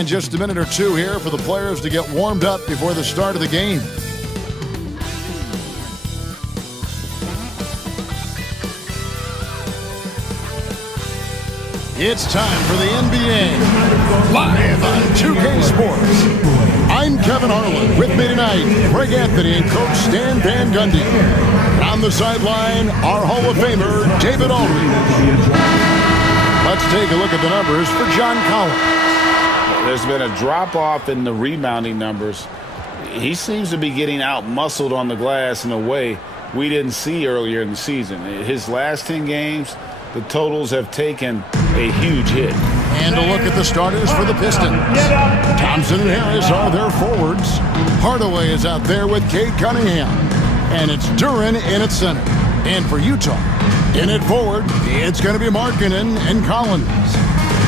And just a minute or two here for the players to get warmed up before the start of the game. It's time for the NBA, live on 2K Sports. I'm Kevin Harlan. With me tonight, Greg Anthony and Coach Stan Van Gundy. And on the sideline, our Hall of Famer, David Aldridge. Let's take a look at the numbers for John Collins. There's been a drop-off in the rebounding numbers. He seems to be getting out-muscled on the glass in a way we didn't see earlier in the season. His last 10 games, the totals have taken a huge hit. And a look at the starters for the Pistons. Thompson and Harris are their forwards. Hardaway is out there with Cade Cunningham. And it's Duren in at center. And for Utah, in at forward, it's going to be Markkanen and Collins.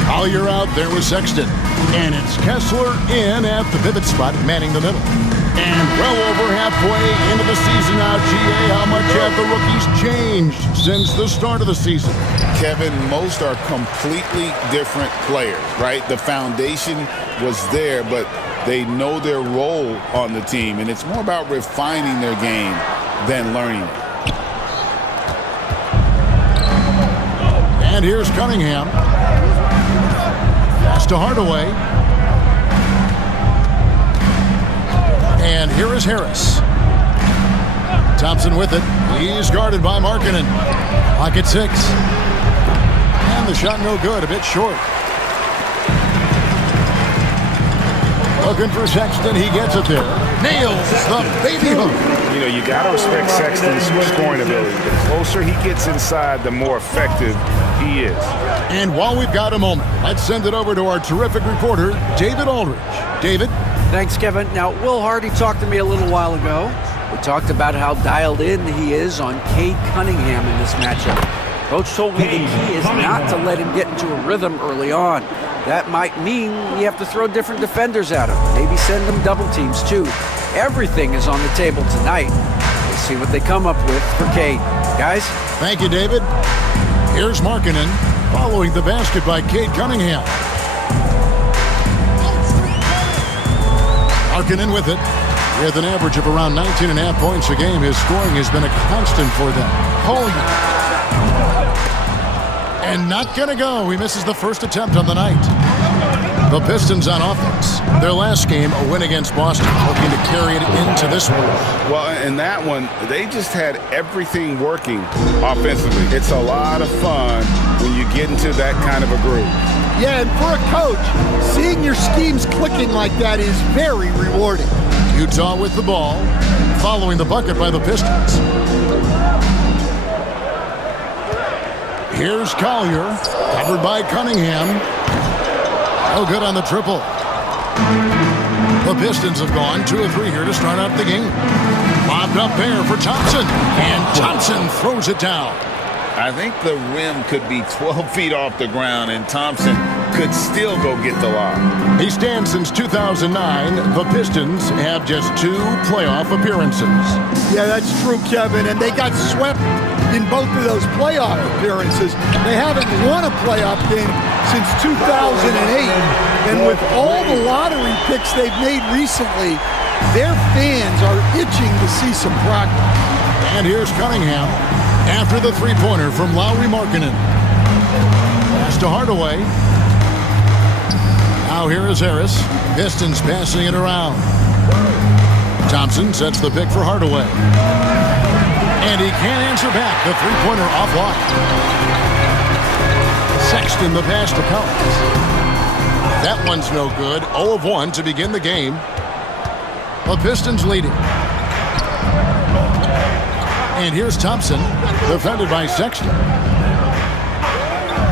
Collier out there with Sexton. And it's Kessler in at the pivot spot, manning the middle. And well over halfway into the season now, GA, how much have the rookies changed since the start of the season? Kevin, most are completely different players, right? The foundation was there, but they know their role on the team, and it's more about refining their game than learning it. And here's Cunningham. Pass to Hardaway. And here is Harris. Thompson with it. He's guarded by Markkanen. Pocket 6. And the shot no good, a bit short. Looking for Sexton, he gets it there. Nails the baby hook. You know, you got to respect Sexton's scoring ability. The closer he gets inside, the more effective he is. And while we've got a moment, let's send it over to our terrific reporter, David Aldridge. David? Thanks, Kevin. Now, Will Hardy talked to me a little while ago. We talked about how dialed in he is on Cade Cunningham in this matchup. Coach told me the key is not to let him get into a rhythm early on. That might mean you have to throw different defenders at him. Maybe send them double teams, too. Everything is on the table tonight. We'll see what they come up with for Cade. Guys? Thank you, David. Here's Markkanen following the basket by Cade Cunningham. Markkanen with it. With an average of around 19.5 points a game, his scoring has been a constant for them. And not going to go. He misses the first attempt on the night. The Pistons on offense. Their last game, a win against Boston, hoping to carry it into this one. Well, in that one, they just had everything working offensively. It's a lot of fun when you get into that kind of a groove. Yeah, and for a coach, seeing your schemes clicking like that is very rewarding. Utah with the ball, following the bucket by the Pistons. Here's Collier, covered by Cunningham. No good on the triple. The Pistons have gone 2 of 3 here to start out the game. Lobbed up there for Thompson, and Thompson throws it down. I think the rim could be 12 feet off the ground, and Thompson could still go get the lob. He stands since 2009. The Pistons have just 2 playoff appearances. Yeah, that's true, Kevin, and they got swept in both of those playoff appearances. They haven't won a playoff game since 2008, and with all the lottery picks they've made recently, their fans are itching to see some progress. And here's Cunningham after the three-pointer from Lauri Markkanen. Pass to Hardaway. Now here is Harris. Pistons passing it around. Thompson sets the pick for Hardaway. And he can't answer back. The three-pointer offline. Sexton the pass to Collins. That one's no good. 0 of 1 to begin the game. The Pistons leading. And here's Thompson, defended by Sexton.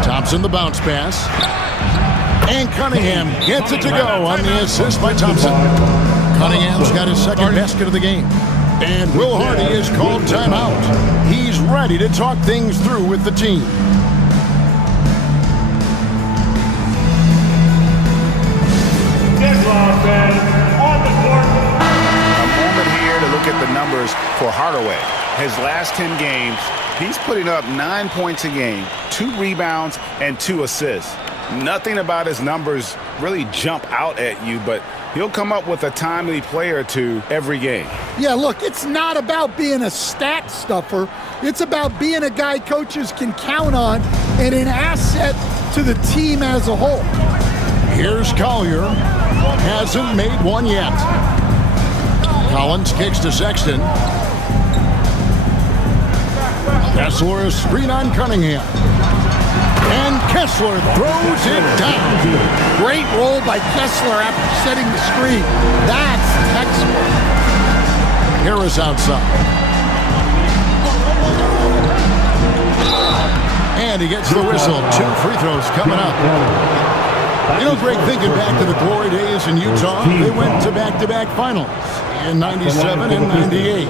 Thompson the bounce pass. And Cunningham gets it to go on the assist by Thompson. Cunningham's got his second basket of the game. And Will Hardy is called timeout. He's ready to talk things through with the team. A moment here to look at the numbers for Hardaway. His last 10 games, he's putting up 9 points a game, 2 rebounds, and 2 assists. Nothing about his numbers really jump out at you, but he'll come up with a timely play or two every game. Yeah, look, it's not about being a stat stuffer. It's about being a guy coaches can count on and an asset to the team as a whole. Here's Collier. Hasn't made one yet. Collins kicks to Sexton. Kessler a screen on Cunningham. And Kessler throws it down. Great roll by Kessler after setting the screen. That's textbook. Harris outside. And he gets the whistle. 2 free throws coming up. You know, Greg, thinking back to the glory days in Utah, they went to back-to-back finals in 97 and 98.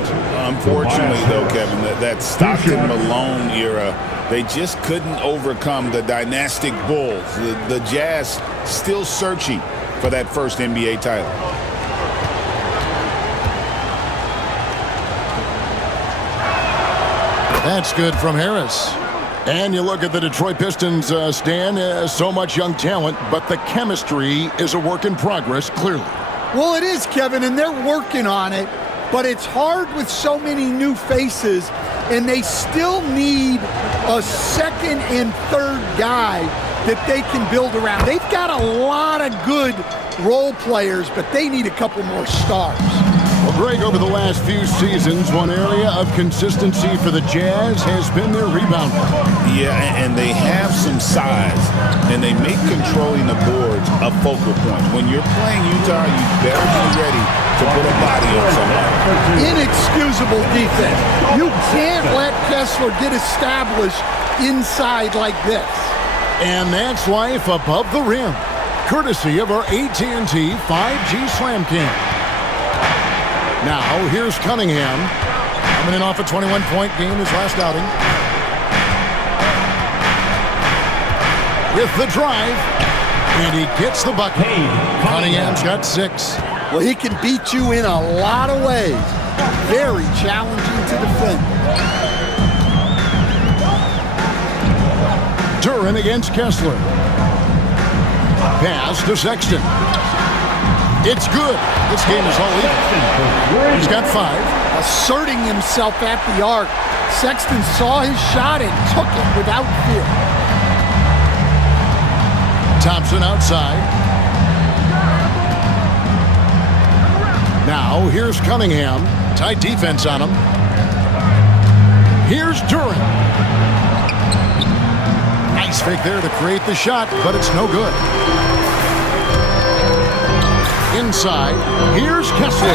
Unfortunately, though, Kevin, that Stockton Malone era, they just couldn't overcome the dynastic Bulls. The Jazz still searching for that first NBA title. That's good from Harris. And you look at the Detroit Pistons, Stan, so much young talent, but the chemistry is a work in progress, clearly. Well, it is, Kevin, and they're working on it, but it's hard with so many new faces, and they still need a second and third guy that they can build around. They've got a lot of good role players, but they need a couple more stars. Well, Greg, over the last few seasons, one area of consistency for the Jazz has been their rebounding. Yeah, and they have some size, and they make controlling the boards a focal point. When you're playing Utah, you better be ready to put a body on somebody. Inexcusable defense. You can't let Kessler get established inside like this. And that's life above the rim, courtesy of our AT&T 5G Slam King. Now, here's Cunningham, coming in off a 21-point game his last outing. With the drive, and he gets the bucket. Cunningham's got 6. Well, he can beat you in a lot of ways. Very challenging to defend. Duran against Kessler. Pass to Sexton. It's good. This game is all even. He's got 5. Asserting himself at the arc. Sexton saw his shot and took it without fear. Thompson outside. Now, here's Cunningham. Tight defense on him. Here's Duran. Nice fake there to create the shot, but it's no good. Inside, here's Kessler.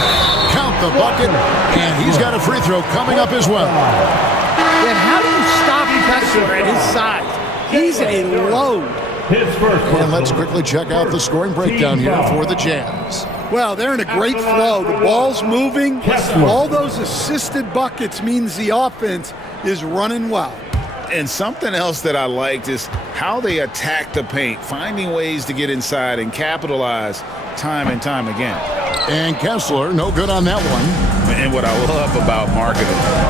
Count the bucket, and he's got a free throw coming up as well. And how do you stop Kessler at his size? He's a load. And let's quickly check out the scoring breakdown here for the Jazz. Well, they're in a great flow. The ball's moving. All those assisted buckets means the offense is running well. And something else that I liked is how they attack the paint, finding ways to get inside and capitalize time and time again. And Kessler, no good on that one. And what I love about marketing,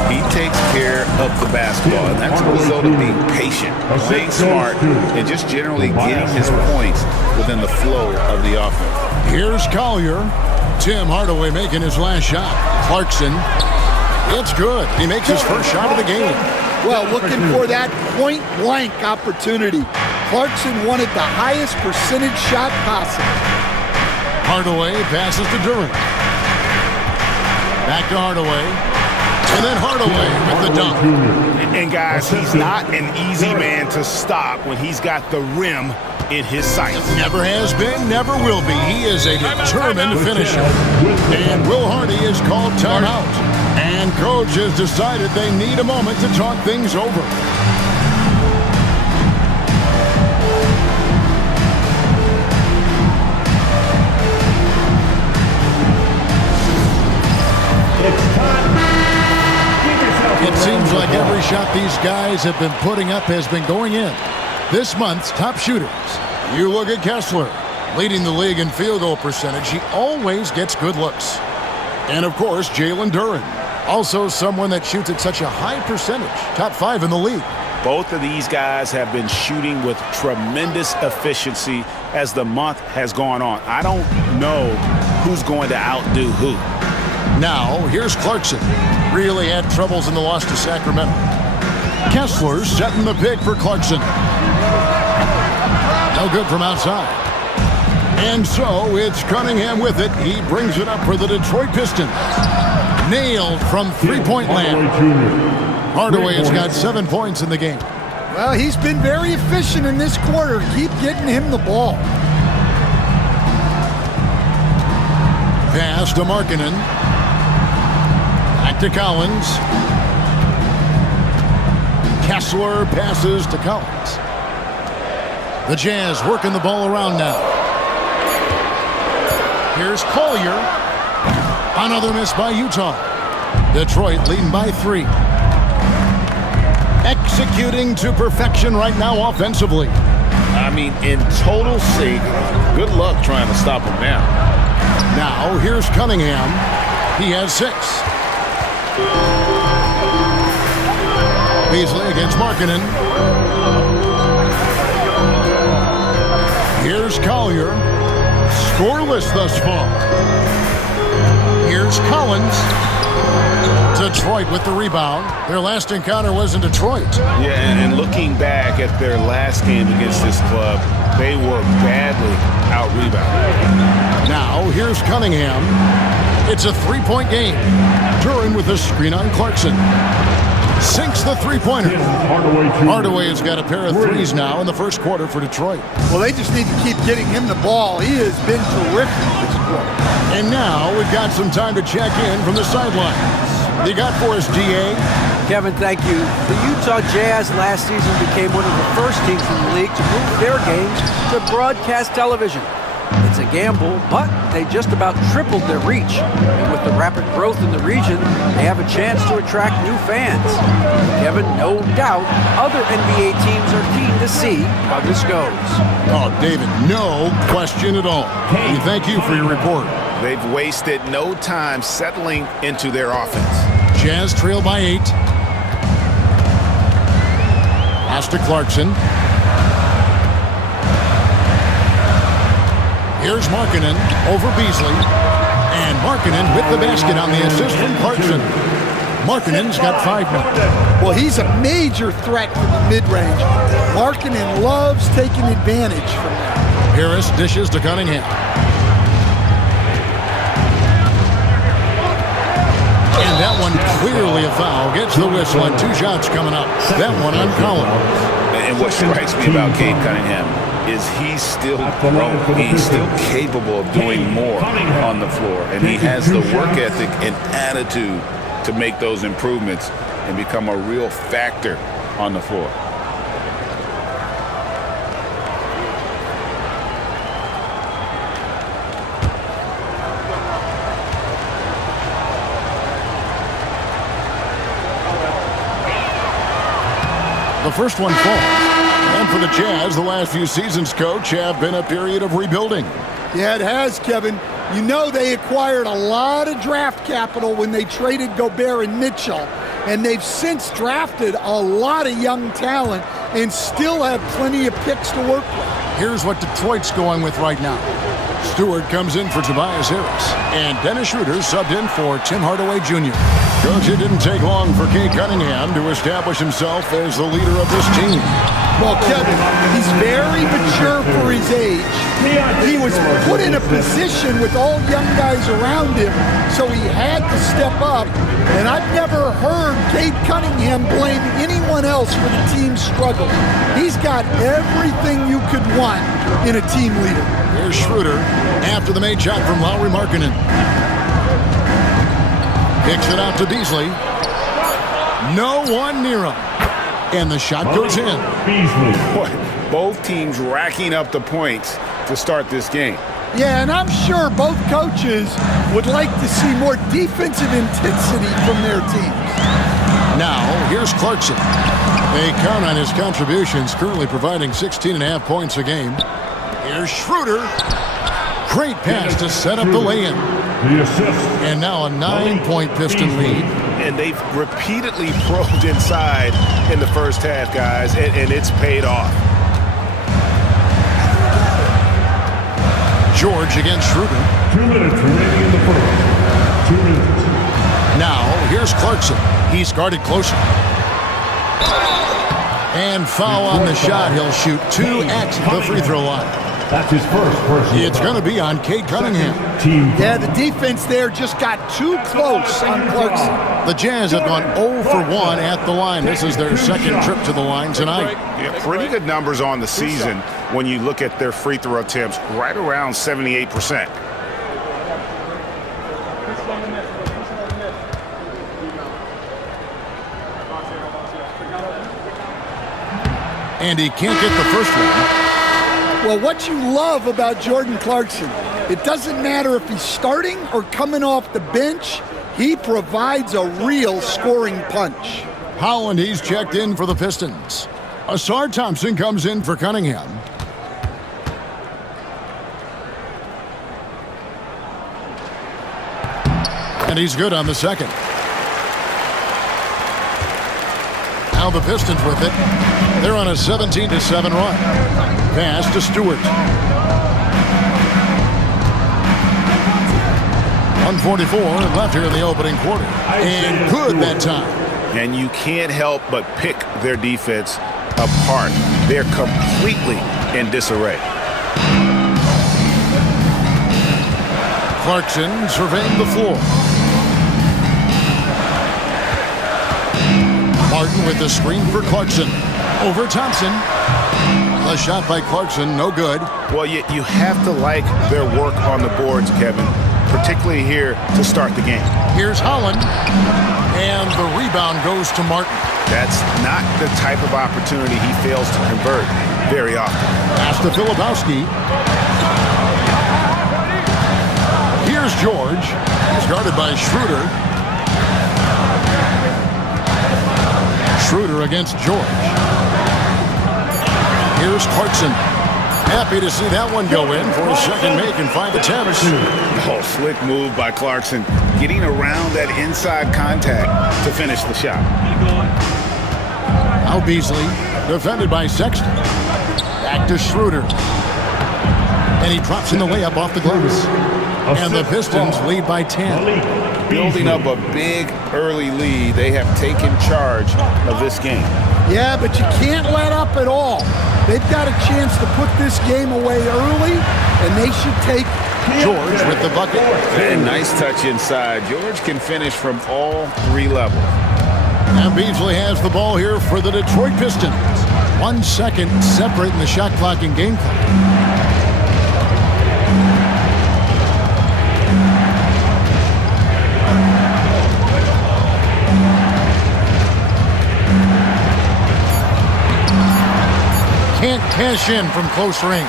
he takes care of the basketball, and that's a result of being patient, being smart, and just generally getting his points within the flow of the offense. Here's Collier. Tim Hardaway making his last shot. Clarkson. It's good. He makes his first shot of the game. Well, looking for that point-blank opportunity. Clarkson wanted the highest percentage shot possible. Hardaway passes to Duran. Back to Hardaway. And then Hardaway with the dunk. And guys, he's not an easy man to stop when he's got the rim in his sights. Never has been, never will be. He is a determined finisher. And Will Hardy is called timeout. And coach has decided they need a moment to talk things over. It seems like every shot these guys have been putting up has been going in. This month's top shooters. You look at Kessler, leading the league in field goal percentage. He always gets good looks. And, of course, Jalen Duran, also someone that shoots at such a high percentage, top 5 in the league. Both of these guys have been shooting with tremendous efficiency as the month has gone on. I don't know who's going to outdo who. Now, here's Clarkson. Really had troubles in the loss to Sacramento. Kessler setting the pick for Clarkson. No good from outside. And so it's Cunningham with it. He brings it up for the Detroit Pistons. Nailed from three-point land. Hardaway has got 7 points in the game. Well, he's been very efficient in this quarter. Keep getting him the ball. Pass to Markkanen. Back to Collins. Kessler passes to Collins. The Jazz working the ball around now. Here's Collier. Another miss by Utah. Detroit leading by 3. Executing to perfection right now offensively. I mean, in total sync. Good luck trying to stop him now. Now, here's Cunningham. He has 6. Beasley against Markkanen. Here's Collier. Scoreless thus far. Here's Collins. Detroit with the rebound. Their last encounter was in Detroit. Yeah, and looking back at their last game against this club, they were badly out-rebounded. Now, here's Cunningham. It's a 3-point game. Duran with a screen on Clarkson. Sinks the three-pointer. Hardaway has got a pair of threes now in the first quarter for Detroit. Well, they just need to keep getting him the ball. He has been terrific this quarter. And now we've got some time to check in from the sidelines. You got for us, DA? Kevin, thank you. The Utah Jazz last season became one of the first teams in the league to move their games to broadcast television. It's a gamble, but they just about tripled their reach. And with the rapid growth in the region, they have a chance to attract new fans. Kevin, no doubt, other NBA teams are keen to see how this goes. Oh, David, no question at all. We thank you for your report. They've wasted no time settling into their offense. Jazz trail by 8. Pass to Clarkson. Here's Markkanen over Beasley. And Markkanen with the basket on the assist from Clarkson. Markkanen's got 5 now. Well, he's a major threat from the mid-range. Markkanen loves taking advantage from that. Harris dishes to Cunningham. And that one clearly a foul. Gets the whistle and 2 shots coming up. That one on Collins. And what strikes me about Cade Cunningham is he's still grown. He's still capable of doing more on the floor. And he has the work ethic and attitude to make those improvements and become a real factor on the floor. The first one falls. And for the Jazz, the last few seasons, Coach, have been a period of rebuilding. Yeah, it has, Kevin. You know they acquired a lot of draft capital when they traded Gobert and Mitchell, and they've since drafted a lot of young talent and still have plenty of picks to work with. Here's what Detroit's going with right now. Stewart comes in for Tobias Harris, and Dennis Schroeder subbed in for Tim Hardaway Jr. Coach, it didn't take long for Cade Cunningham to establish himself as the leader of this team. Well, Kevin, he's very mature for his age. He was put in a position with all young guys around him, so he had to step up. And I've never heard Cade Cunningham blame anyone else for the team's struggle. He's got everything you could want in a team leader. Here's Schroeder after the made shot from Lauri Markkanen. Kicks it out to Beasley. No one near him. And the shot goes in. Boy, both teams racking up the points to start this game. Yeah, and I'm sure both coaches would like to see more defensive intensity from their teams. Now, here's Clarkson. They count on his contributions, currently providing 16.5 points a game. Here's Schroeder. Great pass to set up the lay-in. And now a 9-point Piston lead. And they've repeatedly probed inside in the first half, guys, and it's paid off. George against Schroeder. 2 minutes remaining in the first. 2 minutes. Now, here's Clarkson. He's guarded closer. And foul on the shot. He'll shoot 2 at the free throw line. That's his first personal It's going to be on Cade Cunningham. Yeah, the defense there just got too close on Clarkson. The Jazz have gone 0 for 1 at the line. This is their second trip to the line tonight. Yeah, pretty good numbers on the season when you look at their free throw attempts, right around 78%. And he can't get the first one. Well, what you love about Jordan Clarkson, it doesn't matter if he's starting or coming off the bench, he provides a real scoring punch. Holland, he's checked in for the Pistons. Asar Thompson comes in for Cunningham. And he's good on the second. Now the Pistons with it. They're on a 17-7 run. Pass to Stewart. 1:44 left here in the opening quarter. And good that time. And you can't help but pick their defense apart. They're completely in disarray. Clarkson surveying the floor. Martin with the screen for Clarkson. Over Thompson. A shot by Clarkson, no good. Well, you have to like their work on the boards, Kevin, particularly here to start the game. Here's Holland. And the rebound goes to Martin. That's not the type of opportunity he fails to convert very often. Pass to Filipowski. Here's George. He's guarded by Schroeder. Schroeder against George. Here's Clarkson. Happy to see that one go in for a second make and 5 attempts. Oh, slick move by Clarkson, getting around that inside contact to finish the shot. Now Beasley, defended by Sexton. Back to Schroeder. And he drops in the layup off the glass. And the Pistons lead by 10. Building up a big early lead, they have taken charge of this game. Yeah, but you can't let up at all. They've got a chance to put this game away early, and they should take George with the bucket. And nice touch inside. George can finish from all 3 levels. Now Beasley has the ball here for the Detroit Pistons. 1 second separating the shot clock and game clock. Can't cash in from close range.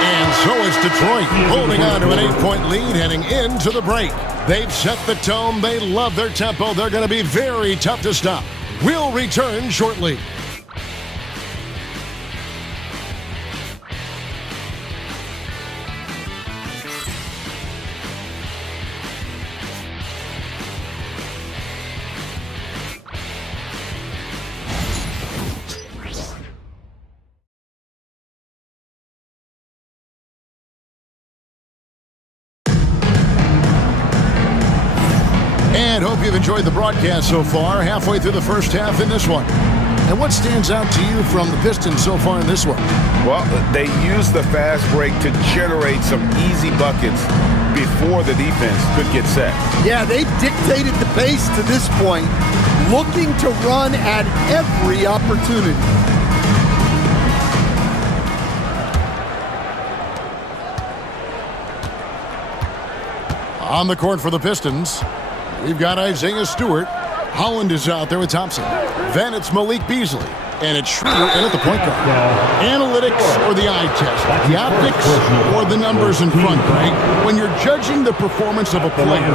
And so is Detroit, holding on to an 8-point lead heading into the break. They've set the tone. They love their tempo. They're going to be very tough to stop. We'll return shortly. And hope you've enjoyed the broadcast so far, halfway through the first half in this one. And what stands out to you from the Pistons so far in this one? Well, they used the fast break to generate some easy buckets before the defense could get set. Yeah, they dictated the pace to this point, looking to run at every opportunity. On the court for the Pistons, we've got Isaiah Stewart. Holland is out there with Thompson. Then it's Malik Beasley. And it's Schroeder in at the point guard. Analytics or the eye test? The optics or the numbers in front, right? When you're judging the performance of a player,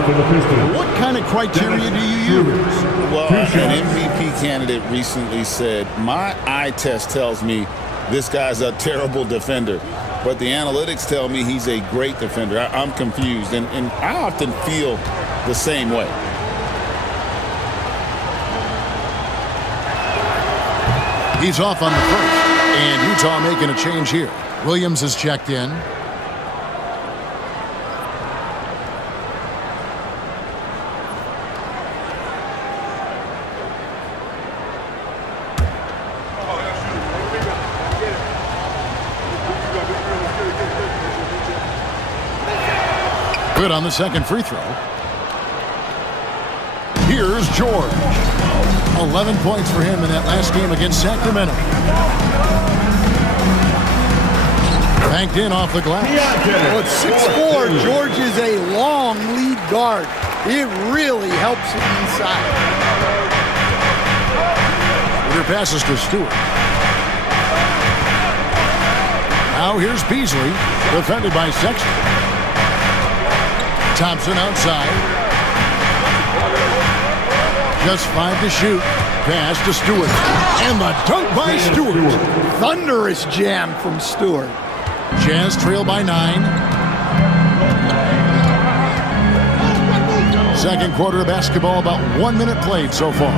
what kind of criteria do you use? Well, an MVP candidate recently said, my eye test tells me this guy's a terrible defender. But the analytics tell me he's a great defender. I'm confused, and I often feel the same way. He's off on the first, and Utah making a change here. Williams is checked in. Good on the second free throw. Here's George. 11 points for him in that last game against Sacramento. Banked in off the glass. Well, it's 6'4". George is a long lead guard. It really helps him inside. Your passes to Stewart. Now here's Beasley, defended by Sexton. Thompson outside. Just 5 to shoot. Pass to Stewart. And the dunk by Stewart. Thunderous jam from Stewart. Jazz trail by 9. Second quarter of basketball, about 1 minute played so far.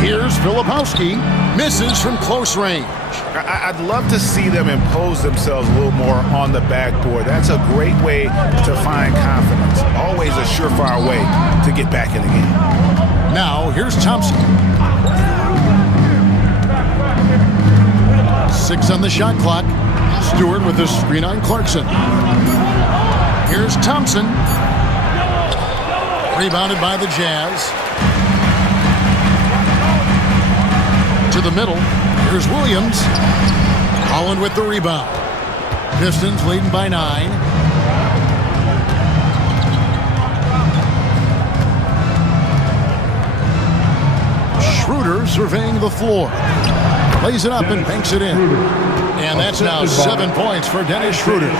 Here's Filipowski. Misses from close range. I'd love to see them impose themselves a little more on the backboard. That's a great way to find confidence. Always a surefire way to get back in the game. Now, here's Thompson. 6 on the shot clock. Stewart with the screen on Clarkson. Here's Thompson. Rebounded by the Jazz. To the middle. Here's Williams. Holland with the rebound. Pistons leading by 9. Schroeder surveying the floor. Lays it up and banks it in. And that's now 7 points for Dennis Schroeder.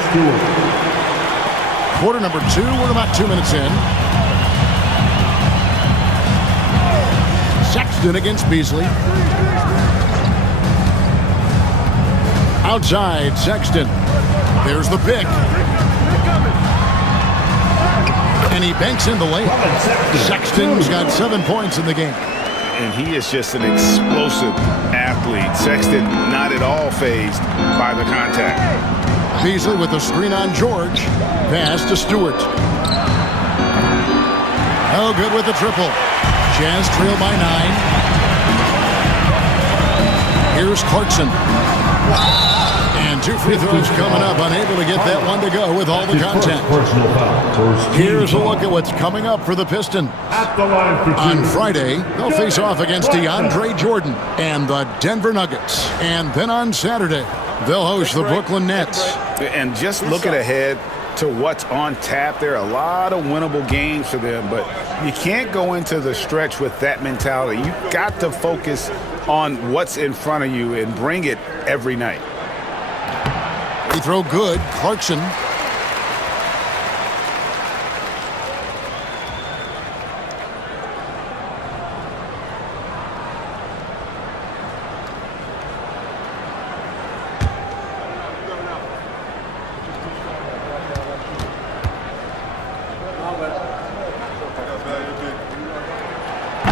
Quarter number 2. We're about 2 minutes in. Sexton against Beasley. Outside, Sexton. There's the pick. And he banks in the lane. Sexton's got 7 points in the game. And he is just an explosive athlete. Sexton not at all fazed by the contact. Beasley with the screen on George. Pass to Stewart. Oh, good with the triple. Jazz trail by 9. Here's Clarkson. And 2 free throws coming up. Unable to get that one to go with all the contact. Here's a look at what's coming up for the Pistons. On Friday, they'll face off against DeAndre Jordan and the Denver Nuggets. And then on Saturday, they'll host the Brooklyn Nets. And just looking ahead to what's on tap, there are a lot of winnable games for them, but you can't go into the stretch with that mentality. You've got to focus on what's in front of you and bring it every night. Free throw good. Clarkson.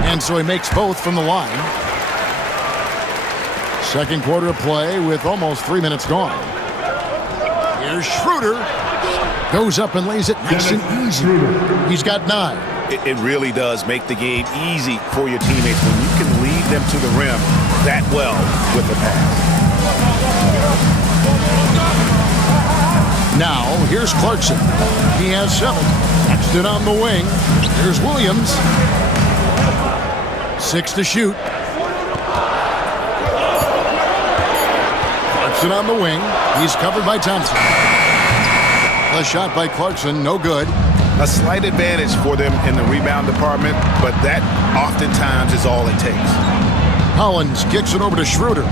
And so he makes both from the line. Second quarter of play with almost 3 minutes gone. Here's Schroeder. Goes up and lays it nice and easy. He's got 9. It really does make the game easy for your teammates when you can lead them to the rim that well with the pass. Now, here's Clarkson. He has 7. Sexton on the wing. Here's Williams. 6 to shoot. Clarkson on the wing. He's covered by Thompson. The shot by Clarkson, no good. A slight advantage for them in the rebound department, but that oftentimes is all it takes. Hollins kicks it over to Schroeder.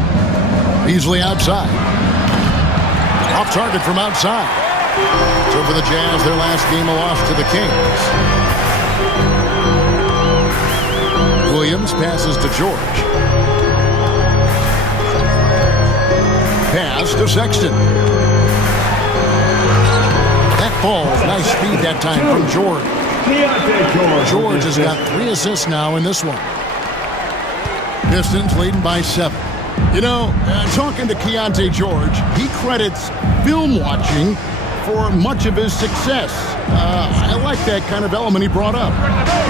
Beasley outside. Off target from outside. So for the Jazz, their last game a loss to the Kings. Williams passes to George. Pass to Sexton. That ball, nice speed that time from George. George has got 3 assists now in this one. Pistons leading by 7. You know, talking to Keontae George, he credits film watching for much of his success. I like that kind of element he brought up.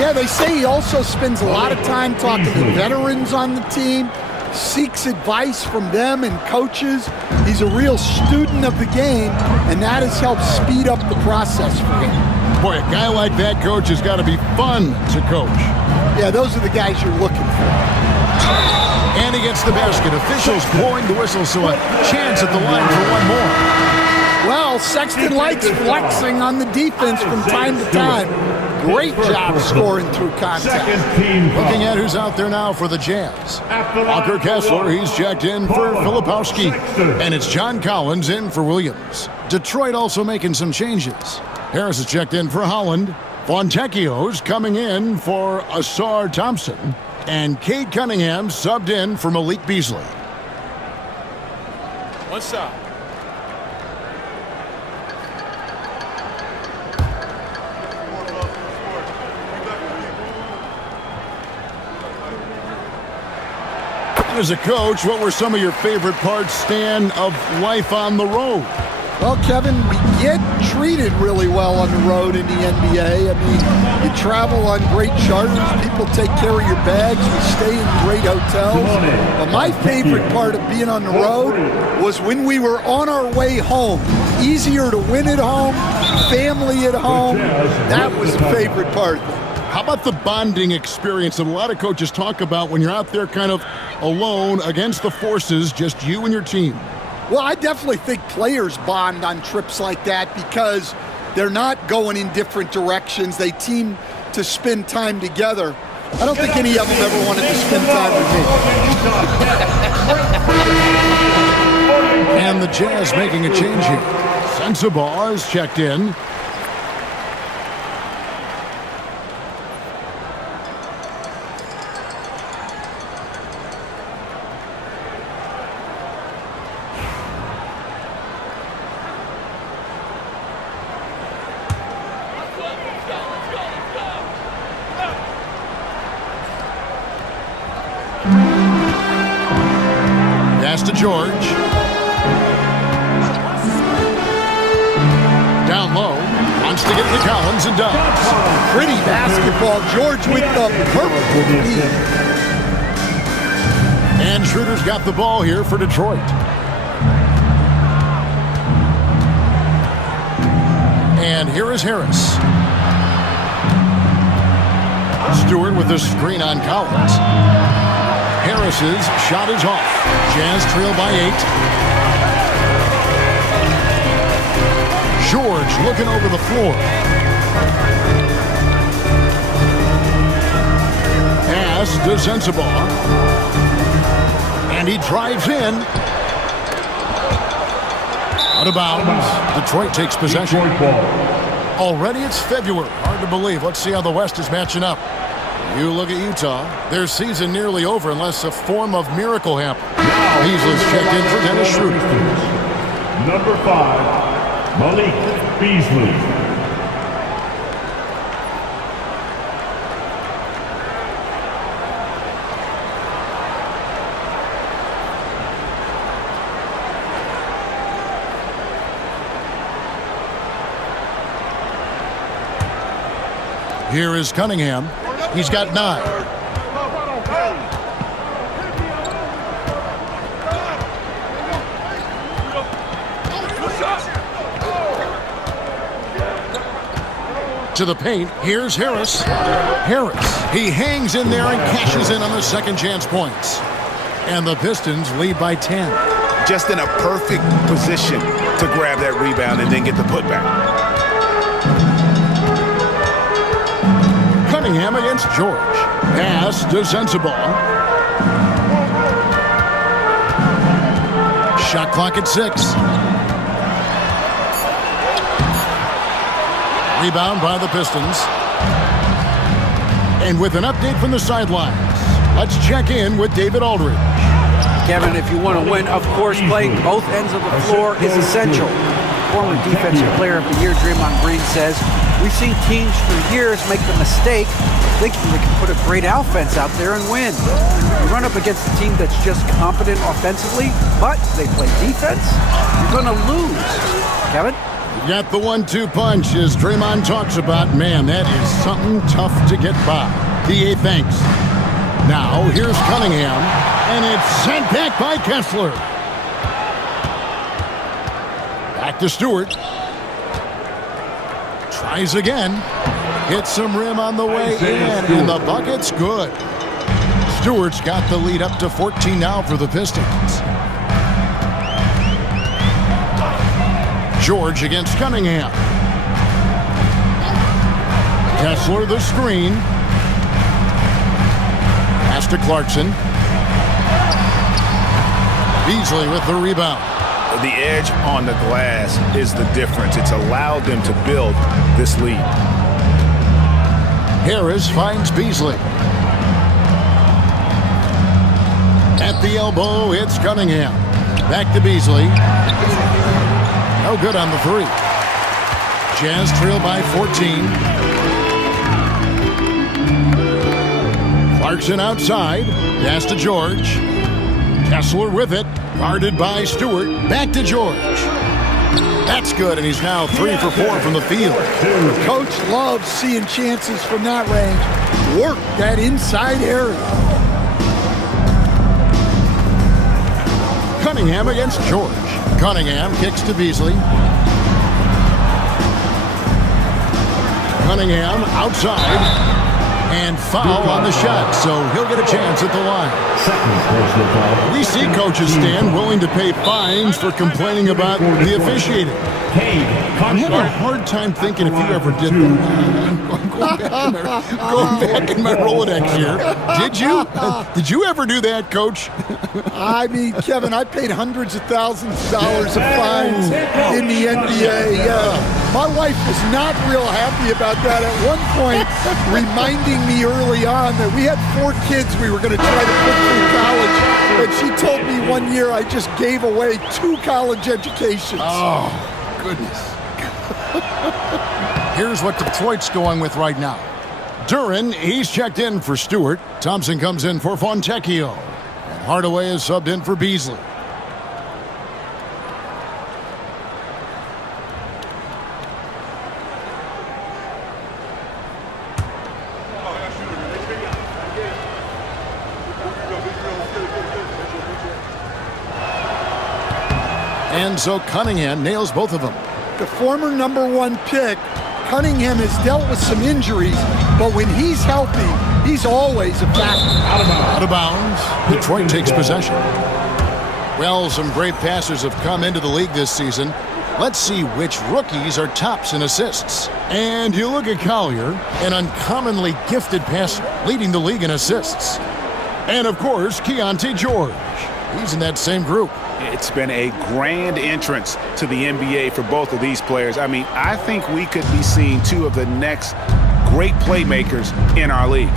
Yeah, they say he also spends a lot of time talking to veterans on the team, seeks advice from them and coaches. He's a real student of the game, and that has helped speed up the process for him. Boy, a guy like that, coach, has got to be fun to coach. Yeah, those are the guys you're looking for. And he gets the basket. Officials blowing the whistle, so a chance at the line for one more. Well, Sexton likes flexing on the defense from time to time. Great job scoring through contact. Looking at who's out there now for the Jazz. Walker Kessler, he's checked in for Filipowski. And it's John Collins in for Williams. Detroit also making some changes. Harris is checked in for Holland. Fontecchio's coming in for Asar Thompson. And Cade Cunningham subbed in for Malik Beasley. What's up? As a coach, what were some of your favorite parts, Stan, of life on the road? Well, Kevin, we get treated really well on the road in the NBA. I mean, you travel on great charters. People take care of your bags. We stay in great hotels. But my favorite part of being on the road was when we were on our way home. Easier to win at home, family at home. That was the favorite part. How about the bonding experience that a lot of coaches talk about when you're out there kind of alone against the forces, just you and your team? Well, I definitely think players bond on trips like that because they're not going in different directions. They team to spend time together. I don't think any of them ever wanted to spend time with me. And the Jazz making a change here. Sensabaugh is checked in. Pass to George. Down low. Wants to get to Collins and does. Pretty basketball. George with the perfect lead. And Schroeder's got the ball here for Detroit. And here is Harris. Stewart with the screen on Collins. Harris's shot is off. Jazz trail by 8. George looking over the floor. Pass to Sensabaugh. And he drives in. Out of bounds. Detroit takes possession. Already it's February. Hard to believe. Let's see how the West is matching up. You look at Utah. Their season nearly over unless a form of miracle happens. Beasley's checked in for Dennis Schroeder. Number 5, Malik Beasley. Here is Cunningham. He's got 9. To the paint. Here's Harris. Harris. He hangs in there and cashes in on the second chance points. And the Pistons lead by 10. Just in a perfect position to grab that rebound and then get the putback. Cunningham against George. Pass to Sensabaugh. Shot clock at 6. Rebound by the Pistons. And with an update from the sidelines, let's check in with David Aldridge. Kevin, if you want to win, of course, playing both ends of the floor is essential. Former Defensive Player of the Year Draymond Green says, we've seen teams for years make the mistake of thinking they can put a great offense out there and win. You run up against a team that's just competent offensively, but they play defense, you're going to lose. Kevin? You got the 1-2 punch, as Draymond talks about. Man, that is something tough to get by. PA thanks. Now, here's Cunningham, and it's sent back by Kessler. Back to Stewart. Tries again. Hits some rim on the way in, and the bucket's good. Stewart's got the lead up to 14 now for the Pistons. George against Cunningham. Kessler the screen. Pass to Clarkson. Beasley with the rebound. The edge on the glass is the difference. It's allowed them to build this lead. Harris finds Beasley. At the elbow, it's Cunningham. Back to Beasley. No good on the three. Jazz trail by 14. Clarkson outside. Pass to George. Kessler with it. Guarded by Stewart. Back to George. That's good, and he's now 3 for 4 from the field. Coach loves seeing chances from that range. Work that inside area. Cunningham against George. Cunningham kicks to Beasley. Cunningham outside. And foul on the shot, so he'll get a chance at the line. We see coaches stand willing to pay fines for complaining about the officiating. I'm having a hard time thinking if you ever did that. Going back in my Rolodex here. Did you? Did you ever do that, Coach? I mean, Kevin, I paid hundreds of thousands of dollars of fines in the NBA. My wife was not real happy about that at one point, reminding me early on that we had 4 kids we were going to try to put through college. And she told me one year I just gave away 2 college educations. Oh, goodness. Here's what Detroit's going with right now. Duran, he's checked in for Stewart. Thompson comes in for Fontecchio. And Hardaway is subbed in for Beasley. And so Cunningham nails both of them. The former #1 pick, Cunningham has dealt with some injuries, but when he's healthy, he's always a factor. Out of bounds. Detroit takes possession. Well, some great passers have come into the league this season. Let's see which rookies are tops in assists. And you look at Collier, an uncommonly gifted passer, leading the league in assists. And, of course, Keontae George. He's in that same group. It's been a grand entrance to the NBA for both of these players. I mean, I think we could be seeing 2 of the next great playmakers in our league.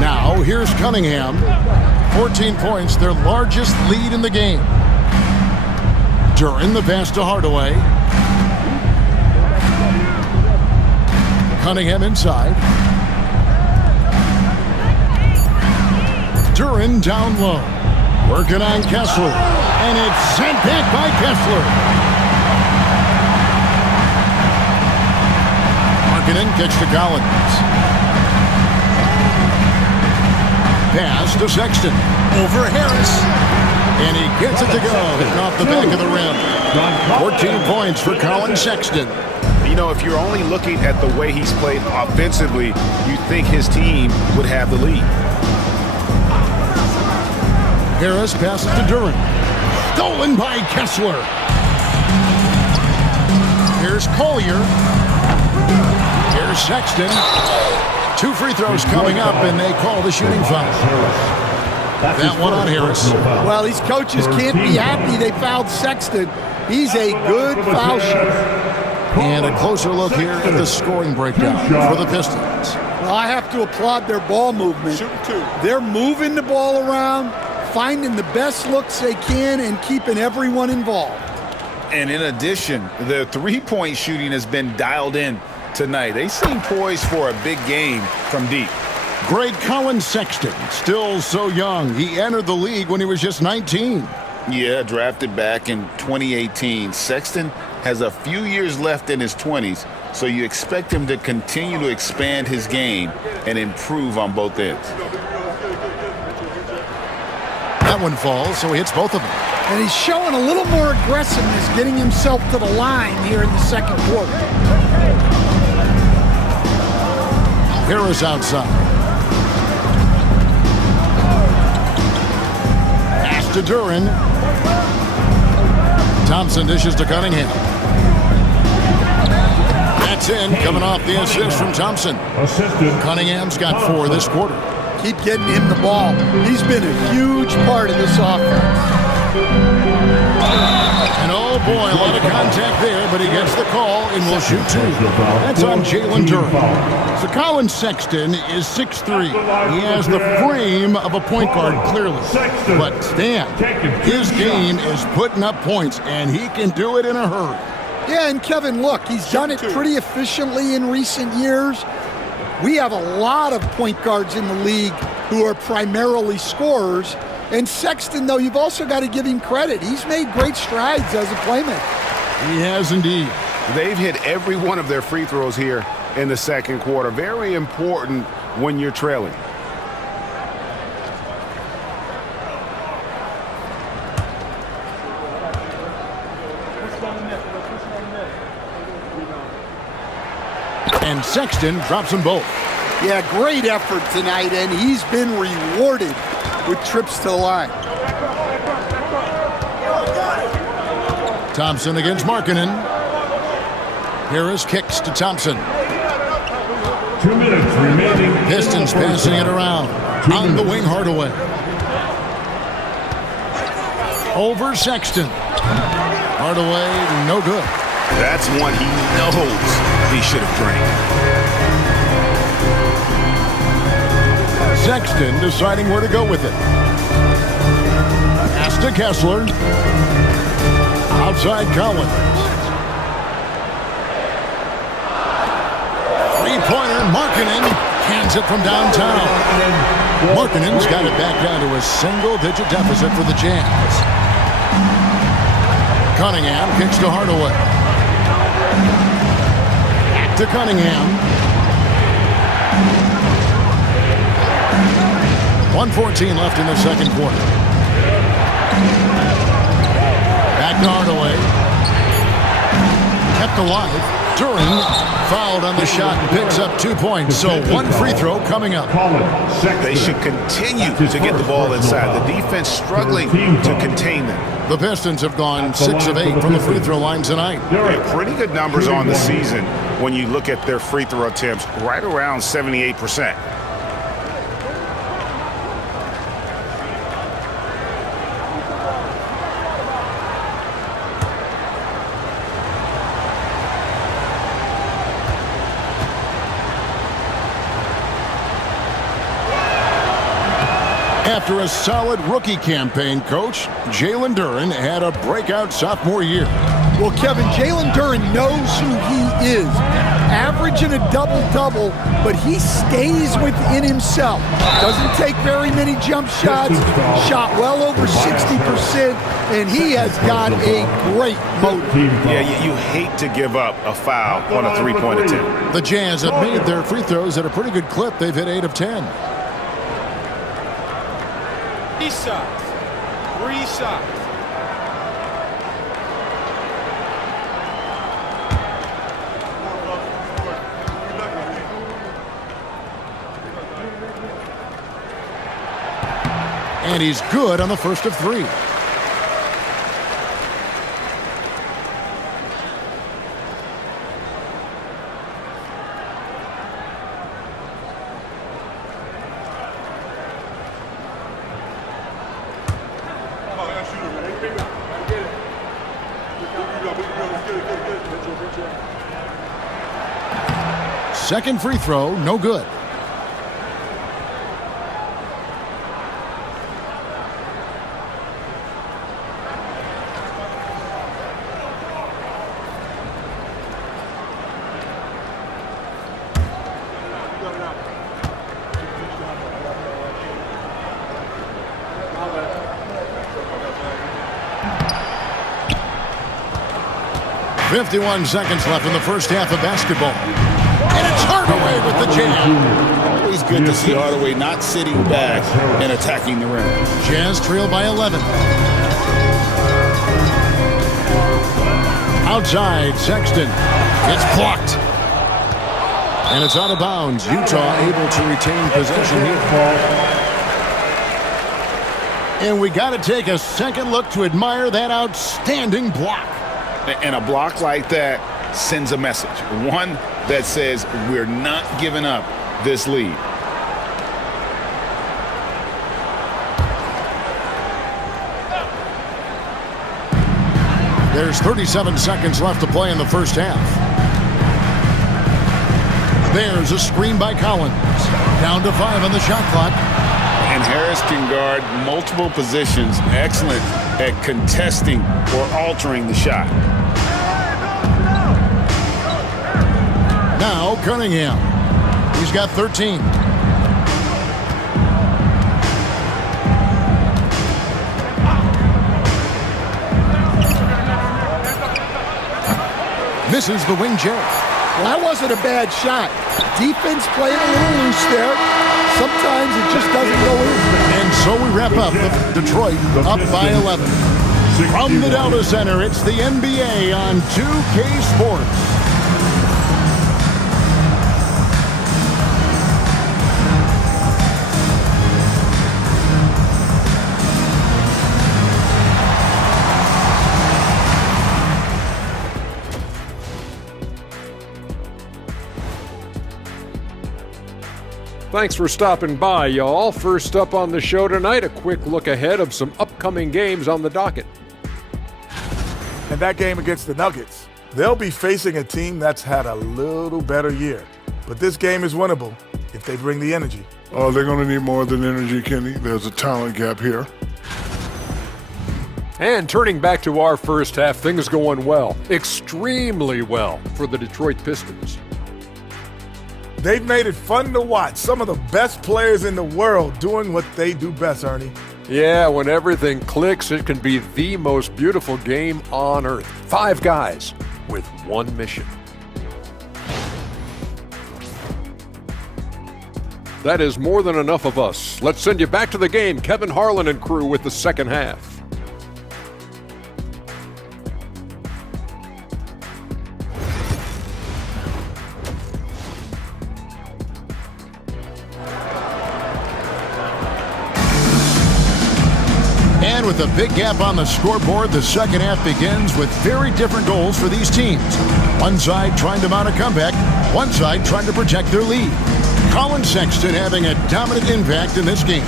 Now, here's Cunningham. 14 points, their largest lead in the game. Duran, the pass to Hardaway. Cunningham inside. Duran down low. Working on Kessler. And it's sent back by Kessler. Markkanen kicks to Collins. Pass to Sexton. Over Harris. And he gets it to go. Hitting off the back of the rim. 14 points for Colin Sexton. You know, if you're only looking at the way he's played offensively, you think his team would have the lead. Harris passes to Duran. Stolen by Kessler. Here's Collier. Here's Sexton. 2 free throws coming up, and they call the shooting foul. That one on Harris. Well, these coaches can't be happy they fouled Sexton. He's a good foul shooter. And a closer look here at the scoring breakdown for the Pistons. Well, I have to applaud their ball movement. They're moving the ball around, finding the best looks they can and keeping everyone involved. And in addition, the three-point shooting has been dialed in tonight. They seem poised for a big game from deep. Greg Colin Sexton, still so young. He entered the league when he was just 19. Yeah, drafted back in 2018. Sexton has a few years left in his 20s, so you expect him to continue to expand his game and improve on both ends. That one falls, so he hits both of them. And he's showing a little more aggressiveness, getting himself to the line here in the second quarter. Harris outside. Pass to Duren. Thompson dishes to Cunningham. That's in, coming off the assist from Thompson. Cunningham's got 4 this quarter. Keep getting him the ball. He's been a huge part of this offense. And oh boy, a lot of contact there, but he gets the call and will shoot 2. That's on Jalen Duren. So Colin Sexton is 6'3". He has the frame of a point guard, clearly. But Stan, his game is putting up points, and he can do it in a hurry. Yeah, and Kevin, look, he's done it pretty efficiently in recent years. We have a lot of point guards in the league who are primarily scorers. And Sexton, though, you've also got to give him credit. He's made great strides as a playmaker. He has indeed. They've hit every one of their free throws here in the second quarter. Very important when you're trailing. And Sexton drops them both. Yeah, great effort tonight, and he's been rewarded with trips to the line. Thompson against Markkanen. Harris kicks to Thompson. 2 minutes remaining. Pistons passing it around. On the wing, Hardaway. Over Sexton. Hardaway, no good. That's one he knows he should have drank. Sexton deciding where to go with it. Pass to Kessler. Outside Collins. Three-pointer, Markkanen hands it from downtown. Markkanen's got it back down to a single-digit deficit for the Jazz. Cunningham kicks to Hardaway. Back to Cunningham. 1:14 left in the second quarter. Back to Hardaway. Kept alive. Duren fouled on the shot and picks up 2 points. So 1 free throw coming up. They should continue to get the ball inside. The defense struggling to contain them. The Pistons have gone 6 of 8 from the free throw line tonight. Pretty good numbers on the season when you look at their free throw attempts, right around 78%. After a solid rookie campaign, Coach, Jalen Duren had a breakout sophomore year. Well, Kevin, Jalen Duren knows who he is. Averaging a double-double, but he stays within himself. Doesn't take very many jump shots, shot well over 60%, and he has got a great motor. Yeah, you hate to give up a foul on a three-point attempt. The Jazz have made their free throws at a pretty good clip. They've hit 8 of 10. 3 shots. 3 shots. And he's good on the first of 3. Second free throw, no good. .51 seconds left in the first half of basketball. And it's Hardaway with the jam. Always good to see Hardaway not sitting back and attacking the rim. Jazz trail by 11. Outside, Sexton. It's blocked. And it's out of bounds. Utah able to retain possession here. And we got to take a second look to admire that outstanding block. And a block like that sends a message. One that says we're not giving up this lead. There's 37 seconds left to play in the first half. There's a screen by Collins. Down to 5 on the shot clock. And Harris can guard multiple positions. Excellent at contesting or altering the shot. Now Cunningham. He's got 13. Misses the wing jab. Well, that wasn't a bad shot. Defense playing a little loose there. Sometimes it just doesn't go in. And so we wrap up with Detroit up by 11. From the Delta Center, it's the NBA on 2K Sports. Thanks for stopping by, y'all. First up on the show tonight, a quick look ahead of some upcoming games on the docket. And that game against the Nuggets, they'll be facing a team that's had a little better year. But this game is winnable if they bring the energy. Oh, they're going to need more than energy, Kenny. There's a talent gap here. And turning back to our first half, things going well, extremely well for the Detroit Pistons. They've made it fun to watch. Some of the best players in the world doing what they do best, Ernie. Yeah, when everything clicks, it can be the most beautiful game on earth. 5 guys with one mission. That is more than enough of us. Let's send you back to the game. Kevin Harlan and crew with the second half. And with a big gap on the scoreboard, the second half begins with very different goals for these teams. One side trying to mount a comeback, one side trying to protect their lead. Colin Sexton having a dominant impact in this game.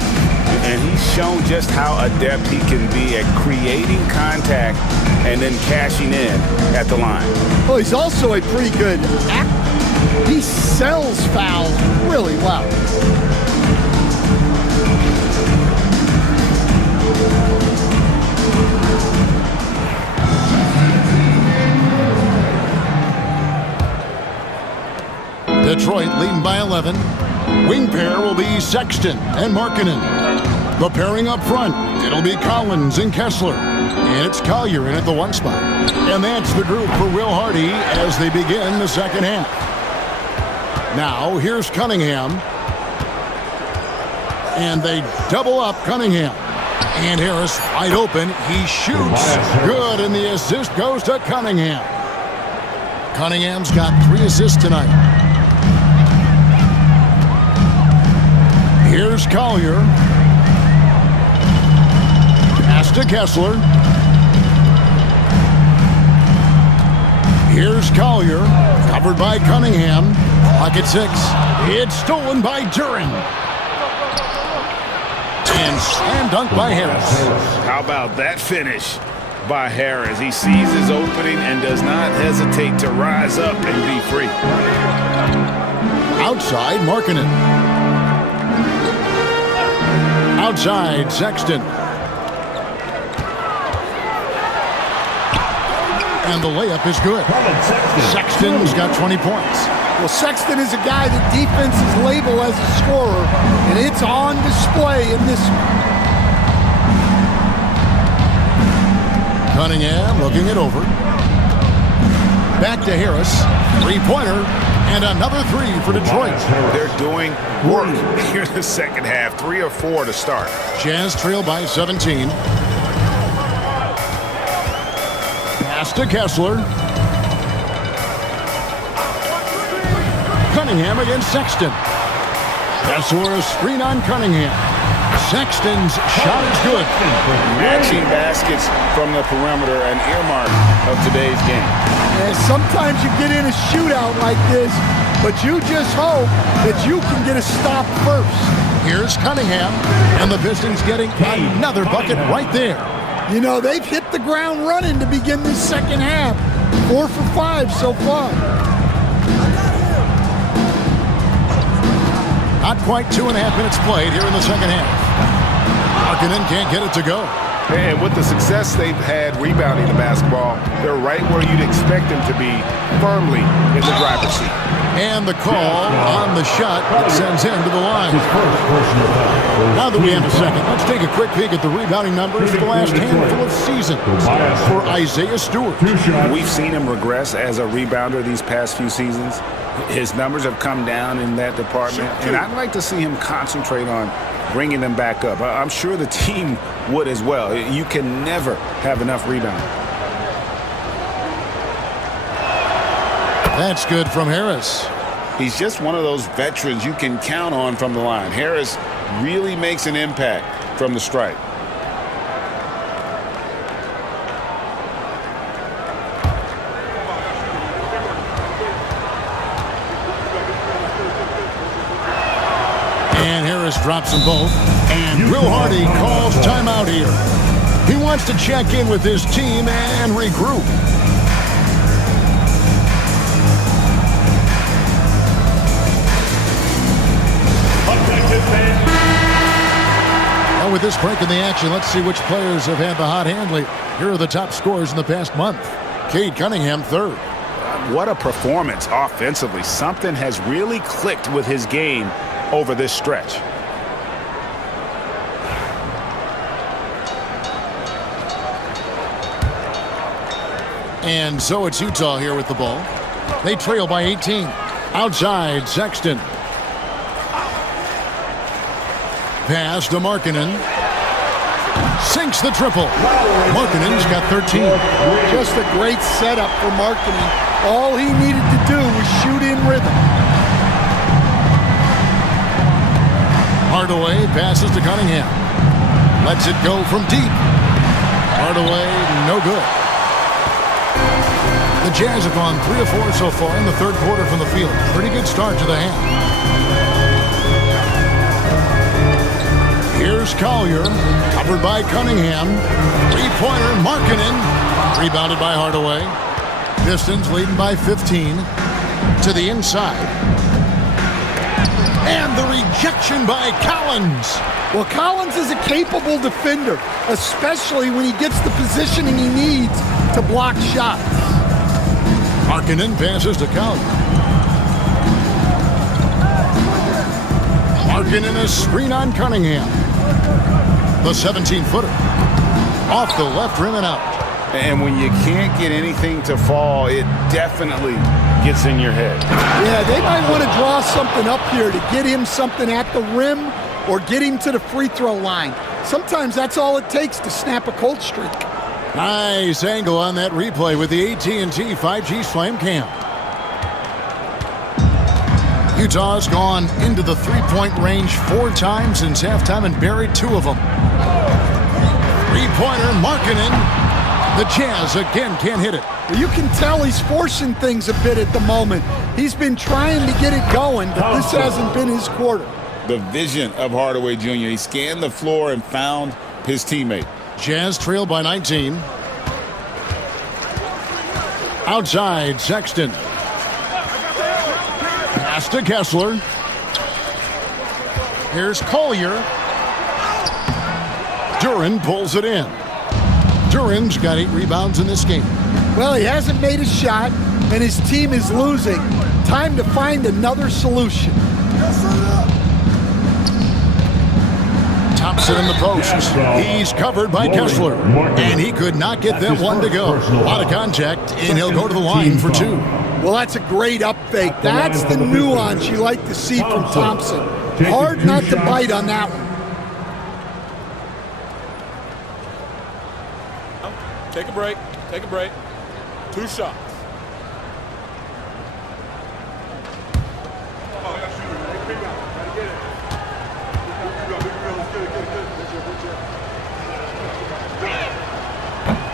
And he's shown just how adept he can be at creating contact and then cashing in at the line. Well, he's also a pretty good actor. He sells fouls really well. Detroit leading by 11. Wing pair will be Sexton and Markkanen. The pairing up front, it'll be Collins and Kessler. And it's Collier in at the 1 spot. And that's the group for Will Hardy as they begin the second half. Now, here's Cunningham. And they double up Cunningham. And Harris wide open. He shoots. Good, and the assist goes to Cunningham. Cunningham's got 3 assists tonight. Here's Collier. Pass to Kessler. Here's Collier. Covered by Cunningham. Pocket 6. It's stolen by Duren. And slam dunk by Harris. How about that finish by Harris? He sees his opening and does not hesitate to rise up and be free. Outside, Markkanen. Outside, Sexton. And the layup is good. Sexton's got 20 points. Well, Sexton is a guy that defenses label as a scorer, and it's on display in this one. Cunningham looking it over. Back to Harris. Three-pointer. And another three for Detroit. They're doing work here in the second half. 3 or 4 to start. Jazz trail by 17. Pass to Kessler. Cunningham against Sexton. Kessler a screen on Cunningham. Sexton's shot is good. Matching baskets from the perimeter, an earmark of today's game. And sometimes you get in a shootout like this, but you just hope that you can get a stop first. Here's Cunningham, and the Pistons getting another bucket right there. You know, they've hit the ground running to begin this second half. 4 for 5 so far. Not quite 2.5 minutes played here in the second half. Markkanen can't get it to go. And with the success they've had rebounding the basketball, they're right where you'd expect them to be, firmly in the driver's seat. And the call on the shot that sends him to the line. Now that we have a second, let's take a quick peek at the rebounding numbers for the last handful of seasons for Isaiah Stewart. We've seen him regress as a rebounder these past few seasons. His numbers have come down in that department, and I'd like to see him concentrate on bringing them back up. I'm sure the team would as well. You can never have enough rebounding. That's good from Harris. He's just one of those veterans you can count on from the line. Harris really makes an impact from the stripe. And Harris drops them both. And Will Hardy calls timeout here. He wants to check in with his team and regroup. Well, with this break in the action, let's see which players have had the hot hand lately. Here are the top scorers in the past month. Cade Cunningham, third. What a performance offensively. Something has really clicked with his game over this stretch. And so it's Utah here with the ball. They trail by 18. Outside, Sexton. Pass to Markkanen. Sinks the triple. Markkanen's got 13. Just a great setup for Markkanen. All he needed to do was shoot in rhythm. Hardaway passes to Cunningham. Lets it go from deep. Hardaway, no good. The Jazz have gone 3 of 4 so far in the third quarter from the field. Pretty good start to the half. Here's Collier, covered by Cunningham. Three-pointer, Markkanen, rebounded by Hardaway. Pistons leading by 15 to the inside. And the rejection by Collins. Well, Collins is a capable defender, especially when he gets the positioning he needs to block shots. Markkanen passes to Collier. Markkanen a screen on Cunningham. The 17-footer. Off the left rim and out. And when you can't get anything to fall, it definitely gets in your head. Yeah, they might want to draw something up here to get him something at the rim or get him to the free throw line. Sometimes that's all it takes to snap a cold streak. Nice angle on that replay with the AT&T 5G Slam Cam. Utah's gone into the three-point range 4 times since halftime and buried 2 of them. Three-pointer, Markkanen. The Jazz again can't hit it. You can tell he's forcing things a bit at the moment. He's been trying to get it going, but this hasn't been his quarter. The vision of Hardaway Jr. He scanned the floor and found his teammate. Jazz trail by 19. Outside, Sexton. Pass to Kessler. Here's Collier. Duren pulls it in. Duren's got 8 rebounds in this game. Well, he hasn't made a shot, and his team is losing. Time to find another solution. Thompson in the post. He's covered by Kessler. And he could not get that one to go. A lot of contact, and he'll go to the line for two. Well, that's a great up fake. That's the nuance you like to see from Thompson. Hard not to bite on that one. Take a break. Take a break. 2 shots.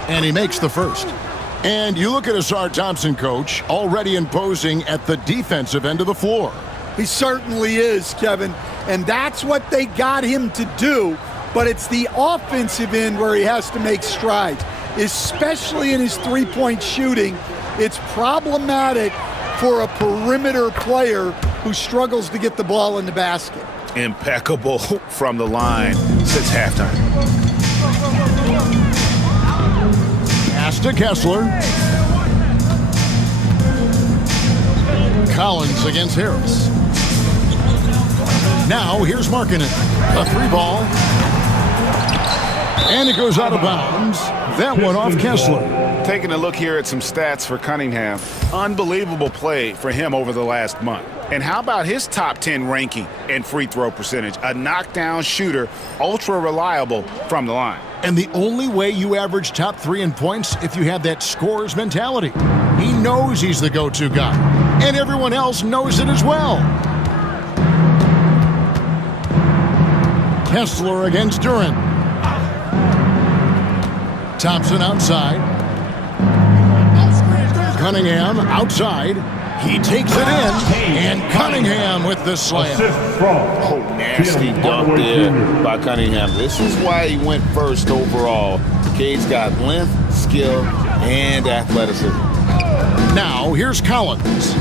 And he makes the first. And you look at Asar Thompson, coach, already imposing at the defensive end of the floor. He certainly is, Kevin. And that's what they got him to do. But it's the offensive end where he has to make strides, especially in his three-point shooting. It's problematic for a perimeter player who struggles to get the ball in the basket. Impeccable from the line since halftime. Pass to Kessler. Collins against Harris. Now here's Markkanen. A 3-ball. And it goes out of bounds. That one off Kessler. Taking a look here at some stats for Cunningham. Unbelievable play for him over the last month. And how about his top 10 ranking and free throw percentage? A knockdown shooter, ultra reliable from the line. And the only way you average top 3 in points if you have that scorer's mentality. He knows he's the go-to guy. And everyone else knows it as well. Kessler against Duren. Thompson outside. Cunningham outside. He takes it in, and Cunningham with the slam. Oh, nasty dunk there by Cunningham. This is why he went first overall. Cade's got length, skill, and athleticism. Now, here's Collins.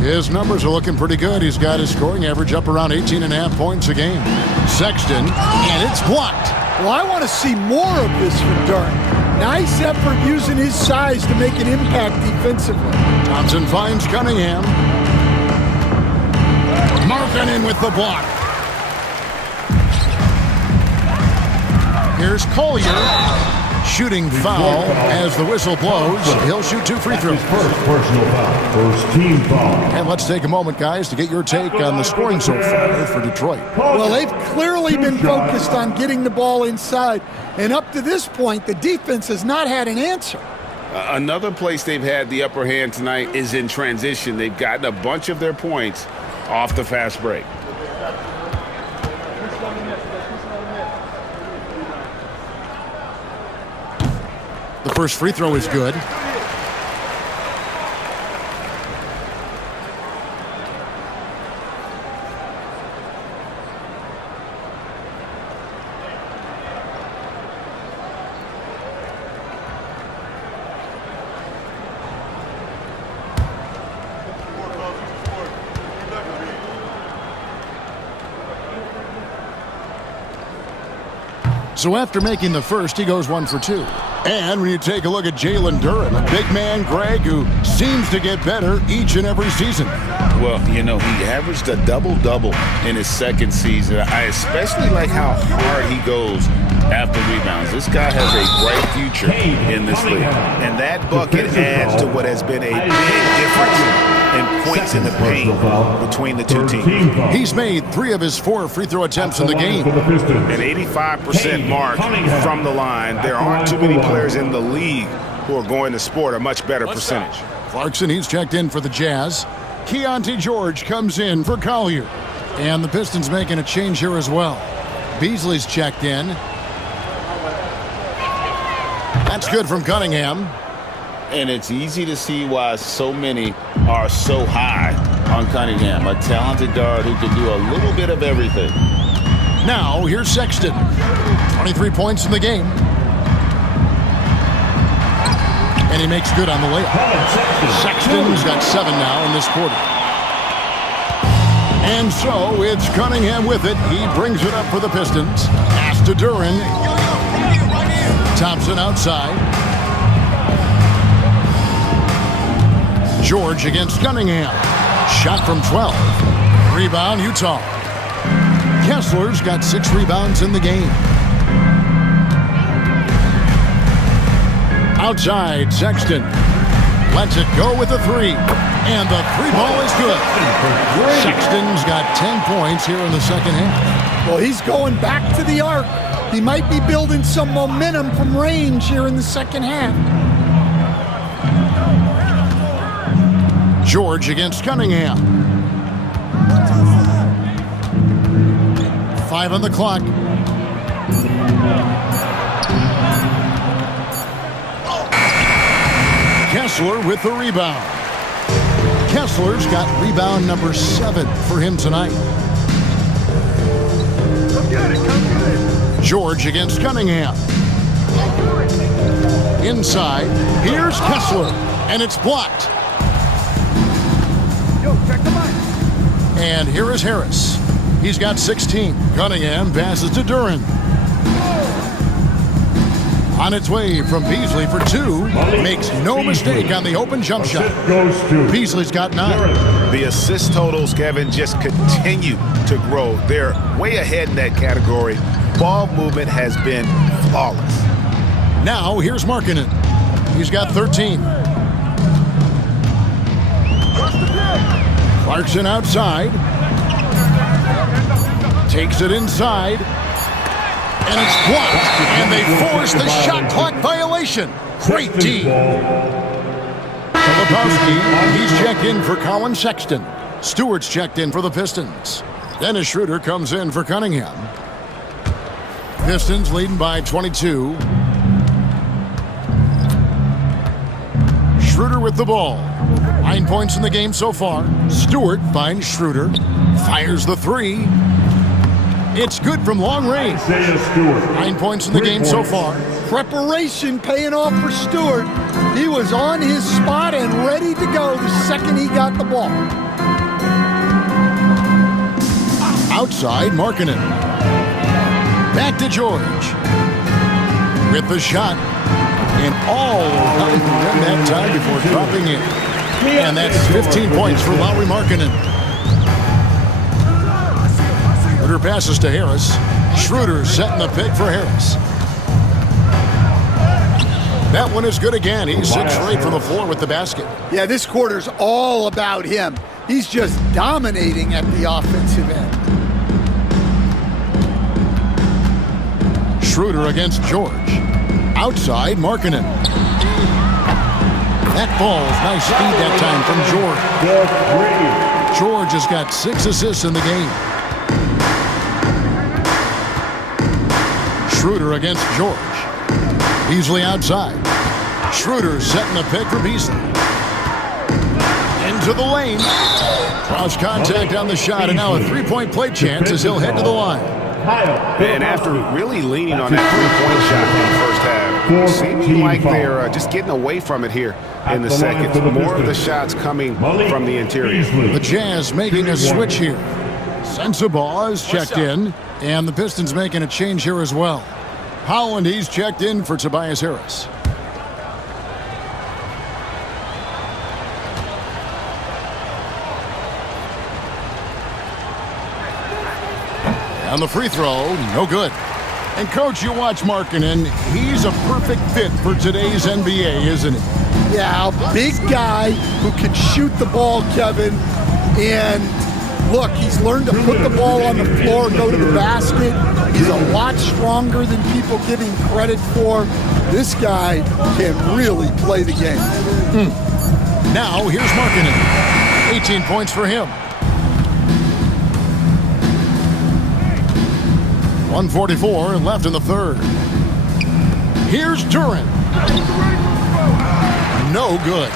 His numbers are looking pretty good. He's got his scoring average up around 18.5 points a game. Sexton, and it's blocked. Well, I want to see more of this from Duren. Nice effort using his size to make an impact defensively. Thompson finds Cunningham. Markkanen with the block. Here's Collier. Shooting foul as the whistle blows. He'll shoot 2 free throws. First personal foul. First team foul. And let's take a moment, guys, to get your take on the scoring so far for Detroit. Well, they've clearly been focused on getting the ball inside. And up to this point, the defense has not had an answer. Another place they've had the upper hand tonight is in transition. They've gotten a bunch of their points off the fast break. The first free throw is good. So after making the first, he goes 1 for 2. And when you take a look at Jalen Duren, a big man, Greg, who seems to get better each and every season. Well, you know, he averaged a double-double in his second season. I especially like how hard he goes after rebounds. This guy has a bright future in this league. And that bucket adds to what has been a big difference in points in the paint between the two teams. He's made 3 of his 4 free throw attempts in the game. An 85% mark from the line. There aren't too many players in the league who are going to sport a much better percentage. Clarkson, he's checked in for the Jazz. Keontae George comes in for Collier. And the Pistons making a change here as well. Beasley's checked in. That's good from Cunningham. And it's easy to see why so many are so high on Cunningham, a talented guard who can do a little bit of everything. Now, here's Sexton. 23 points in the game. And he makes good on the layup. Sexton's got 7 now in this quarter. And so it's Cunningham with it. He brings it up for the Pistons. Pass to Duren. Thompson outside. George against Cunningham. Shot from 12. Rebound, Utah. Kessler's got 6 rebounds in the game. Outside, Sexton lets it go with the 3. And the 3 ball is good. Sexton's got 10 points here in the second half. Well, he's going back to the arc. He might be building some momentum from range here in the second half. George against Cunningham. 5 on the clock. Kessler with the rebound. Kessler's got rebound number 7 for him tonight. George against Cunningham. Inside, here's Kessler, and it's blocked. And here is Harris. He's got 16. Cunningham passes to Duren. On its way from Beasley for 2. Makes no mistake on the open jump shot. Beasley's got 9. The assist totals, Kevin, just continue to grow. They're way ahead in that category. Ball movement has been flawless. Now here's Markkanen. He's got 13. Clarkson outside. Takes it inside. And it's blocked. And they force the shot clock violation. Great D. Filipowski, he's checked in for Colin Sexton. Stewart's checked in for the Pistons. Dennis Schroeder comes in for Cunningham. Pistons leading by 22. Schroeder with the ball. 9 points in the game so far. Stewart finds Schroeder. Fires the 3. It's good from long range. 9 points in the game so far. Preparation paying off for Stewart. He was on his spot and ready to go the second he got the ball. Outside, Markkanen. Back to George. With the shot. And all around the rim that time before dropping in. And that's 15 points for Lauri Markkanen. Schroeder passes to Harris. Schroeder setting the pick for Harris. That one is good again. He's 6 straight from the floor with the basket. Yeah, this quarter's all about him. He's just dominating at the offensive end. Schroeder against George. Outside, Markkanen. That falls. Nice speed that time from George. George has got 6 assists in the game. Schroeder against George. Beasley outside. Schroeder setting the pick for Beasley. Into the lane. Cross contact on the shot, and now a 3-point play chance as he'll head to the line. And after really leaning on that 3-point shot in the first half, seeming like they're just getting away from it here in the second. More of the shots coming from the interior. The Jazz making a switch here. Sensabaugh is checked in, and the Pistons making a change here as well. Howland, he's checked in for Tobias Harris. On the free throw, no good. And coach, you watch Markkanen, he's a perfect fit for today's NBA, isn't he? Yeah, a big guy who can shoot the ball, Kevin. And look, he's learned to put the ball on the floor, go to the basket. He's a lot stronger than people give him credit for. This guy can really play the game. Now, here's Markkanen. 18 points for him. 1:44 left in the third. Here's Duren. No good.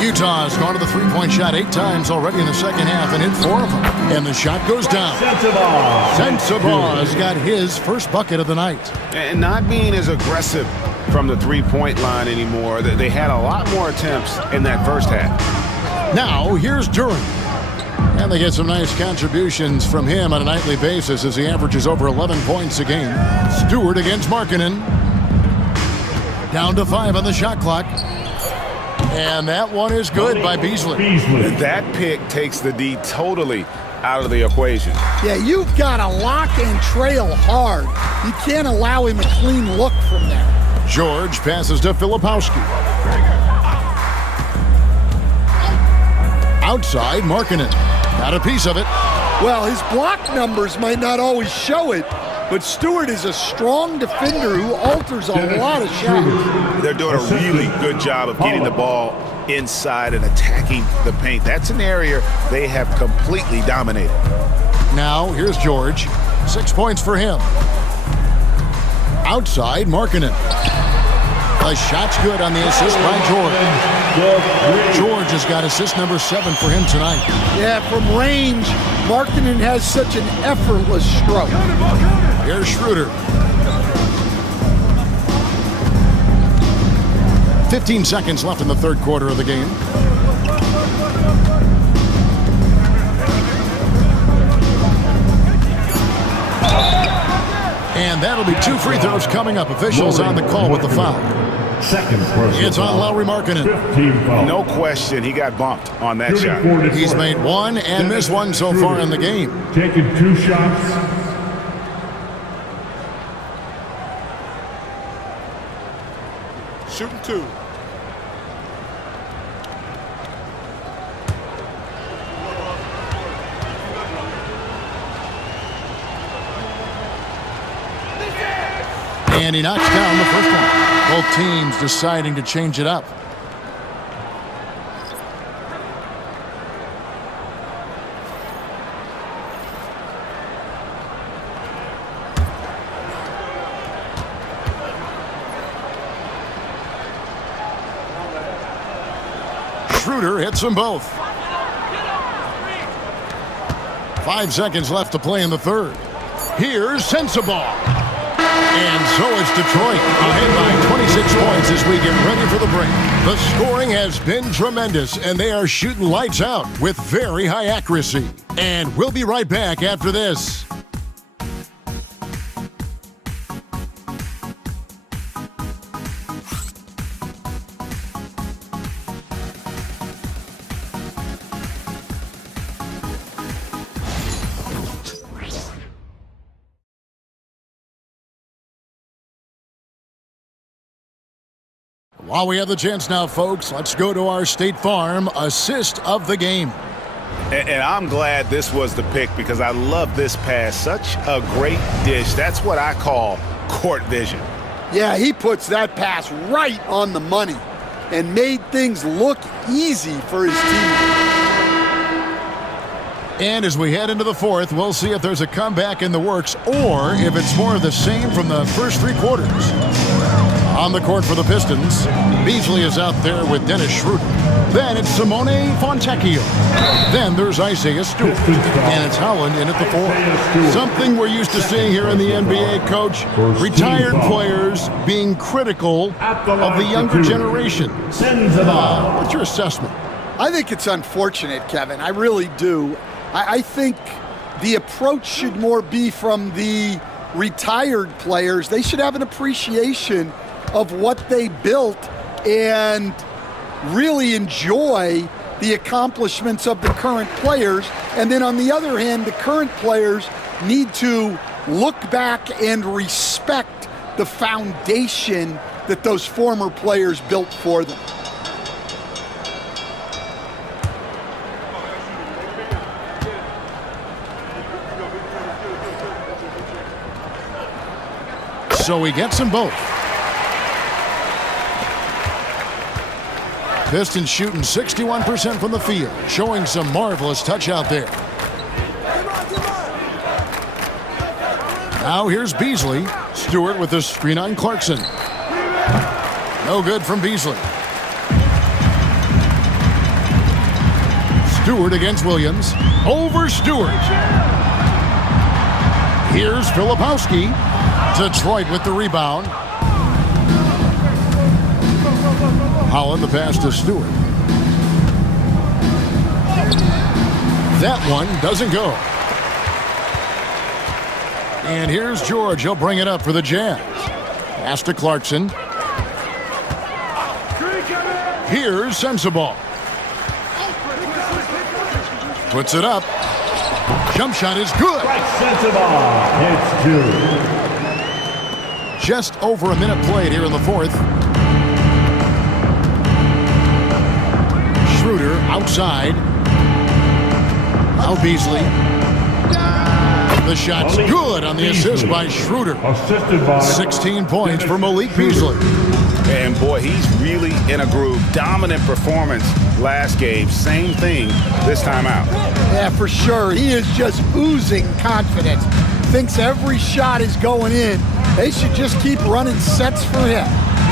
Utah's gone to the 3-point shot 8 times already in the second half and hit 4 of them. And the shot goes down. Sensabaugh's got his first bucket of the night. And not being as aggressive from the 3-point line anymore. They had a lot more attempts in that first half. Now, here's Duren. And they get some nice contributions from him on a nightly basis as he averages over 11 points a game. Stewart against Markkanen. Down to 5 on the shot clock. And that one is good by Beasley. That pick takes the D totally out of the equation. Yeah, you've got to lock and trail hard. You can't allow him a clean look from there. George passes to Filipowski. Outside, Markkanen. Got a piece of it. Well, his block numbers might not always show it, but Stewart is a strong defender who alters a lot of shots. They're doing a really good job of getting the ball inside and attacking the paint. That's an area they have completely dominated. Now, here's George. 6 points for him. Outside, Markkanen. The shot's good on the assist by George. George has got assist number 7 for him tonight. Yeah, from range, Markkanen has such an effortless stroke. Here's Schroeder. 15 seconds left in the third quarter of the game. And that'll be 2 free throws coming up. Officials on the call with the foul. It's on Lauri Markkanen. No question, he got bumped on that shot. He's made 1 and missed 1 so far in the game. Taking 2 shots. Shooting 2. And he knocks down the first one. Both teams deciding to change it up. Schroeder hits them both. 5 seconds left to play in the third. Here's Sensabaugh. And so it's Detroit ahead by 26 points as we get ready for the break. The scoring has been tremendous, and they are shooting lights out with very high accuracy. And we'll be right back after this. While we have the chance now, folks, let's go to our State Farm assist of the game. And I'm glad this was the pick because I love this pass. Such a great dish. That's what I call court vision. Yeah, he puts that pass right on the money and made things look easy for his team. And as we head into the fourth, we'll see if there's a comeback in the works or if it's more of the same from the first 3 quarters. On the court for the Pistons, Beasley is out there with Dennis Schroeder. Then it's Simone Fontecchio. Then there's Isaiah Stewart. And it's Howland in at the 4. Something we're used to seeing here in the NBA, Coach. Retired players being critical of the younger generation. What's your assessment? I think it's unfortunate, Kevin. I really do. I think the approach should more be from the retired players. They should have an appreciation of what they built and really enjoy the accomplishments of the current players. And then on the other hand, the current players need to look back and respect the foundation that those former players built for them. So he gets them both. Pistons shooting 61% from the field, showing some marvelous touch out there. Now here's Beasley. Stewart with the screen on Clarkson. No good from Beasley. Stewart against Williams. Over Stewart. Here's Filipowski. Detroit with the rebound. Howland the pass to Stewart. That one doesn't go. And here's George. He'll bring it up for the Jazz. Pass to Clarkson. Here's Sensabaugh. Puts it up. Jump shot is good. Hits two. Just over a minute played here in the fourth. Schroeder outside. Now Beasley. The shot's good on the assist by Schroeder. Assisted by 16 points for Malik Beasley. And boy, he's really in a groove. Dominant performance last game. Same thing this time out. Yeah, for sure. He is just oozing confidence. Thinks every shot is going in. They should just keep running sets for him.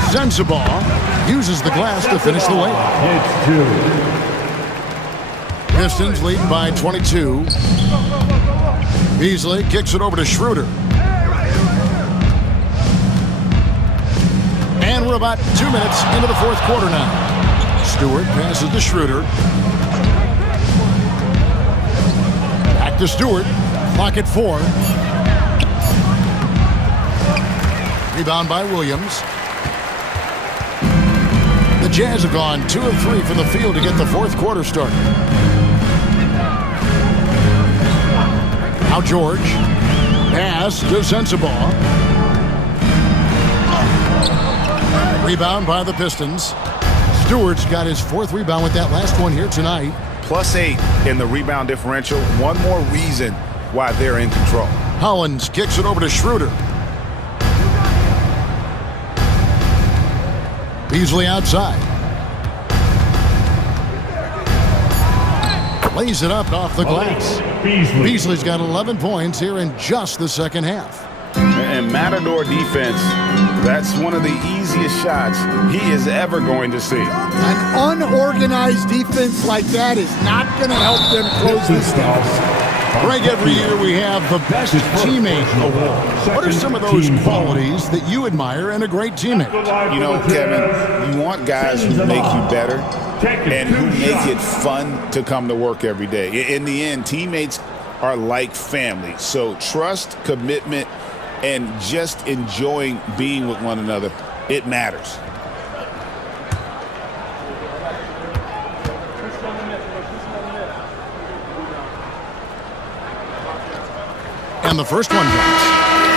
Sensabaugh uses the glass to finish the layup. hits two. Pistons lead by 22. Beasley kicks it over to Schroeder. And we're about 2 minutes into the fourth quarter now. Stewart passes to Schroeder. Back to Stewart. Clock at 4. Rebound by Williams. The Jazz have gone 2 of 3 from the field to get the fourth quarter started. Now George. Pass to Sensabaugh. Rebound by the Pistons. Stewart's got his 4th rebound with that last one here tonight. +8 in the rebound differential. One more reason why they're in control. Hollins kicks it over to Schroeder. Beasley outside. Lays it up off the glass. Beasley's got 11 points here in just the second half. And Matador defense, that's one of the easiest shots he is ever going to see. An unorganized defense like that is not going to help them close this down. Greg, every year we have the Best Teammate Award. What are some of those qualities that you admire in a great teammate? You know, Kevin, you want guys who make you better and who make it fun to come to work every day. In the end, teammates are like family. So trust, commitment, and just enjoying being with one another, it matters. And the first one goes.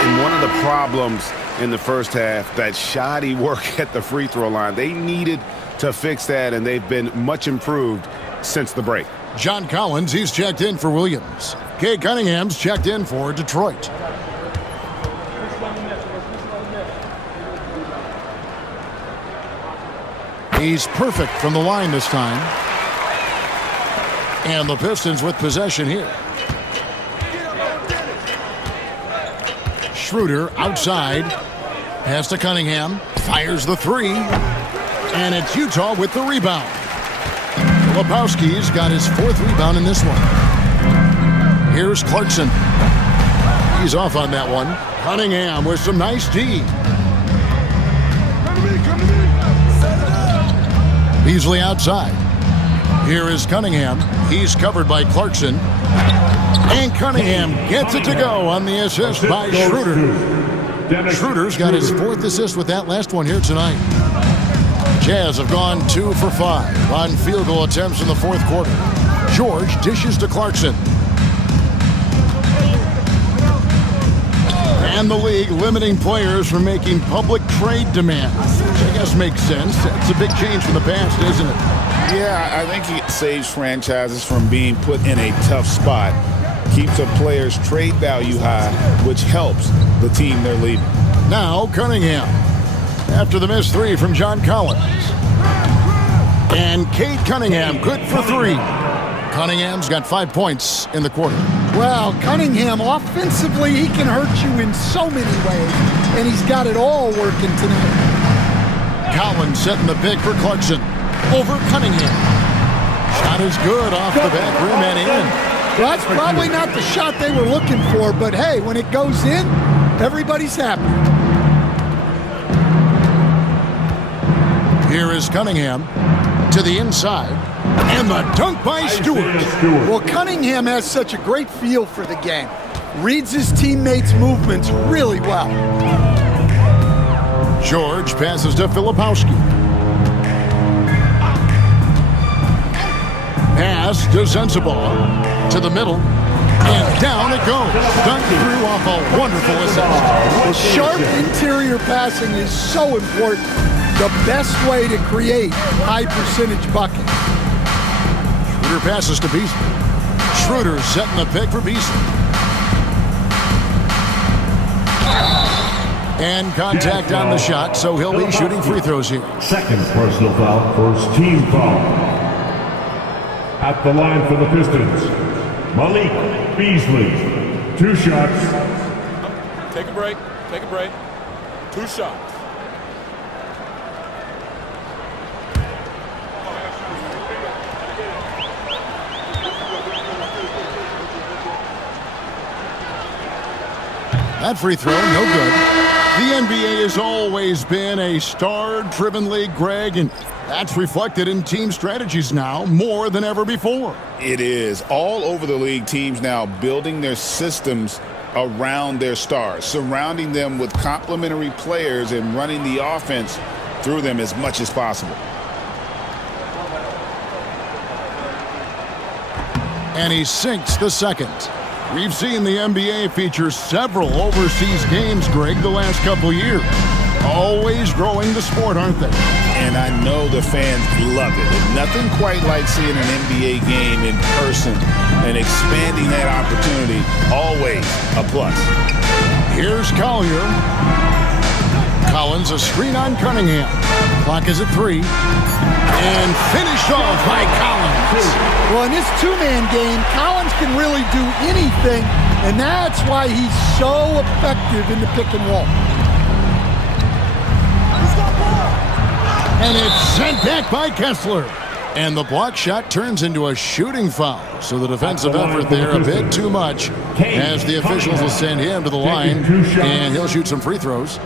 And one of the problems in the first half, that shoddy work at the free throw line. They needed to fix that, and they've been much improved since the break. John Collins, he's checked in for Williams. Kay Cunningham's checked in for Detroit. He's perfect from the line this time. And the Pistons with possession here. Schroeder outside. Pass to Cunningham. Fires the 3. And it's Utah with the rebound. Filipowski's got his 4th rebound in this one. Here's Clarkson. He's off on that one. Cunningham with some nice D. Beasley outside. Here is Cunningham. He's covered by Clarkson. And Cunningham gets it to go on the assist by Schroeder. Schroeder's got his 4th assist with that last one here tonight. Jazz have gone 2 for 5 on field goal attempts in the fourth quarter. George dishes to Clarkson. And the league limiting players from making public trade demands, which I guess makes sense. It's a big change from the past, isn't it? Yeah, I think it saves franchises from being put in a tough spot. Keeps a player's trade value high, which helps the team they're leaving. Now Cunningham, after the missed 3 from John Collins. And Cade Cunningham, good for 3. Cunningham's got 5 points in the quarter. Well, Cunningham, offensively, he can hurt you in so many ways, and he's got it all working tonight. Collins setting the pick for Clarkson. Over Cunningham. Shot is good off the back rim and in. Well, that's probably not the shot they were looking for, but hey, when it goes in, everybody's happy. Here is Cunningham to the inside. And the dunk by Stewart. Well, Cunningham has such a great feel for the game. Reads his teammates' movements really well. George passes to Filipowski. Pass to Sensabaugh. To the middle. And down it goes. Dunk through off a wonderful assist. Sharp interior passing is so important. The best way to create high percentage buckets. Schroeder passes to Beasley. Schroeder setting the pick for Beasley. And contact on the shot, so he'll be shooting free throws here. Second personal foul, first team foul. At the line for the Pistons, Malik Beasley. 2 shots. Take a break. Take a break. 2 shots. That free throw, no good. The NBA has always been a star-driven league, Greg, and that's reflected in team strategies now more than ever before. It is. All over the league, teams now building their systems around their stars, surrounding them with complementary players and running the offense through them as much as possible. And he sinks the second. We've seen the NBA feature several overseas games, Greg, the last couple years. Always growing the sport, aren't they? And I know the fans love it. And nothing quite like seeing an NBA game in person and expanding that opportunity. Always a plus. Here's Collier. Collins, a screen on Cunningham. Clock is at 3. And finished off by Collins. Well, in this two-man game, Collins can really do anything, and that's why he's so effective in the pick and roll. And it's sent back by Kessler. And the block shot turns into a shooting foul. So the defensive effort there a bit too much as the officials will send him to the line, and he'll shoot some free throws.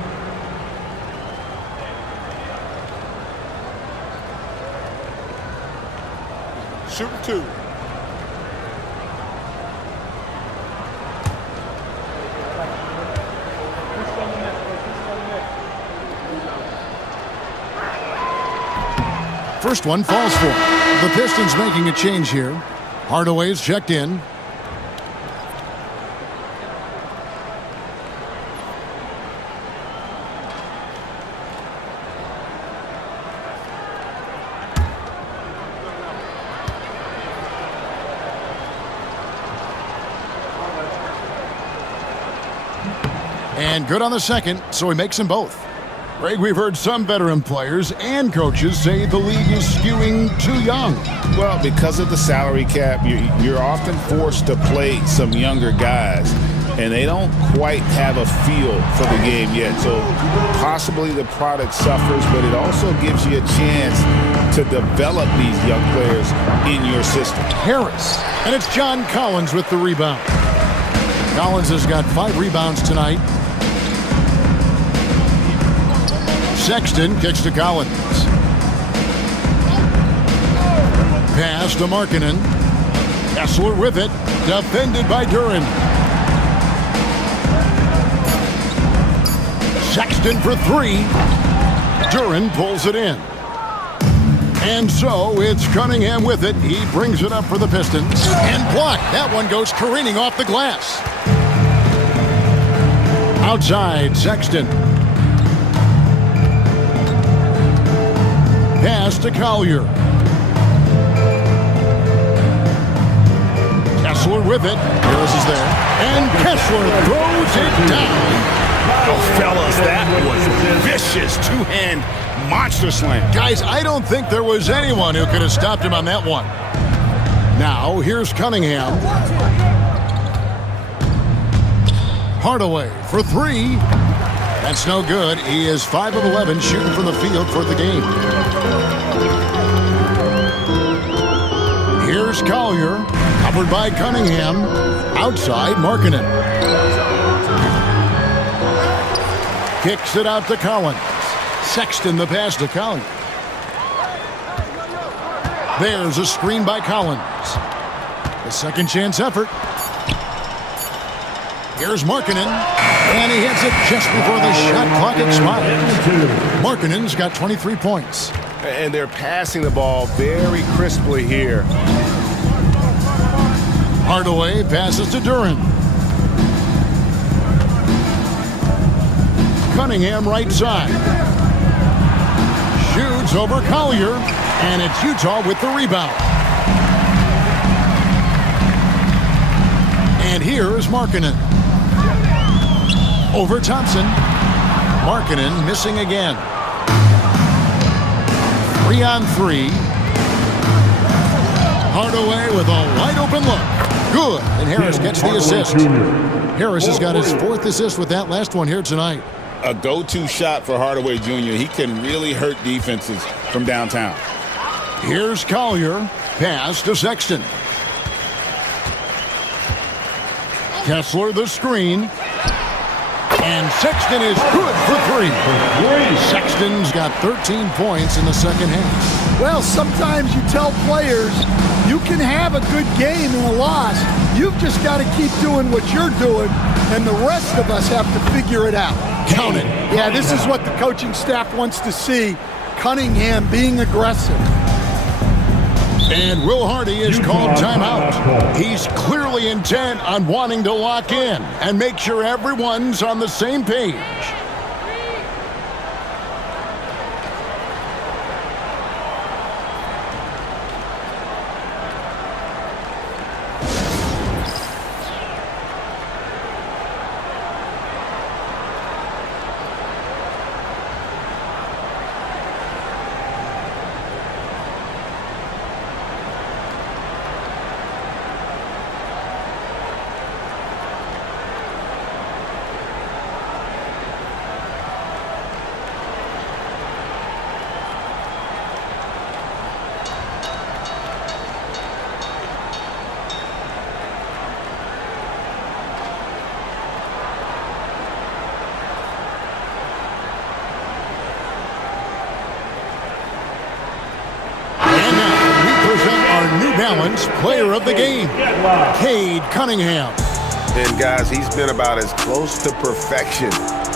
Shooting 2. First one falls for him. The Pistons making a change here. Hardaway's checked in. And good on the second, so he makes them both. Greg, we've heard some veteran players and coaches say the league is skewing too young. Well, because of the salary cap, you're often forced to play some younger guys, and they don't quite have a feel for the game yet. So possibly the product suffers, but it also gives you a chance to develop these young players in your system. Harris, and it's John Collins with the rebound. Collins has got 5 rebounds tonight. Sexton kicks to Collins. Pass to Markkanen. Kessler with it. Defended by Duren. Sexton for 3. Duren pulls it in. And so it's Cunningham with it. He brings it up for the Pistons. And blocked. That one goes careening off the glass. Outside, Sexton. Pass to Collier. Kessler with it. Harris is there. And Kessler throws it down. Oh, fellas, that was vicious two-hand monster slam. Guys, I don't think there was anyone who could have stopped him on that one. Now, here's Cunningham. Hardaway for 3. That's no good. He is 5 of 11 shooting from the field for the game. Here's Collier, covered by Cunningham. Outside, Markkanen. Kicks it out to Collins. Sexton the pass to Collier. There's a screen by Collins. A second chance effort. Here's Markkanen, and he hits it just before the shot clock expires. Markkanen's got 23 points. And they're passing the ball very crisply here. Hardaway passes to Duran. Cunningham right side. Shoots over Collier, and it's Utah with the rebound. And here is Markkanen. Over Thompson. Markkanen missing again. 3-on-3. Hardaway with a wide open look. Good. And Harris gets the assist. Harris has got his 4th assist with that last one here tonight. A go-to shot for Hardaway Jr. He can really hurt defenses from downtown. Here's Collier. Pass to Sexton. Kessler the screen. And Sexton is good for 3. Sexton's got 13 points in the second half. Well, sometimes you tell players you can have a good game in a loss. You've just got to keep doing what you're doing, and the rest of us have to figure it out. Count it. Yeah, this is what the coaching staff wants to see. Cunningham being aggressive. And Will Hardy is called timeout. He's clearly intent on wanting to lock in and make sure everyone's on the same page. Balance player of the game, Cade Cunningham. And guys, he's been about as close to perfection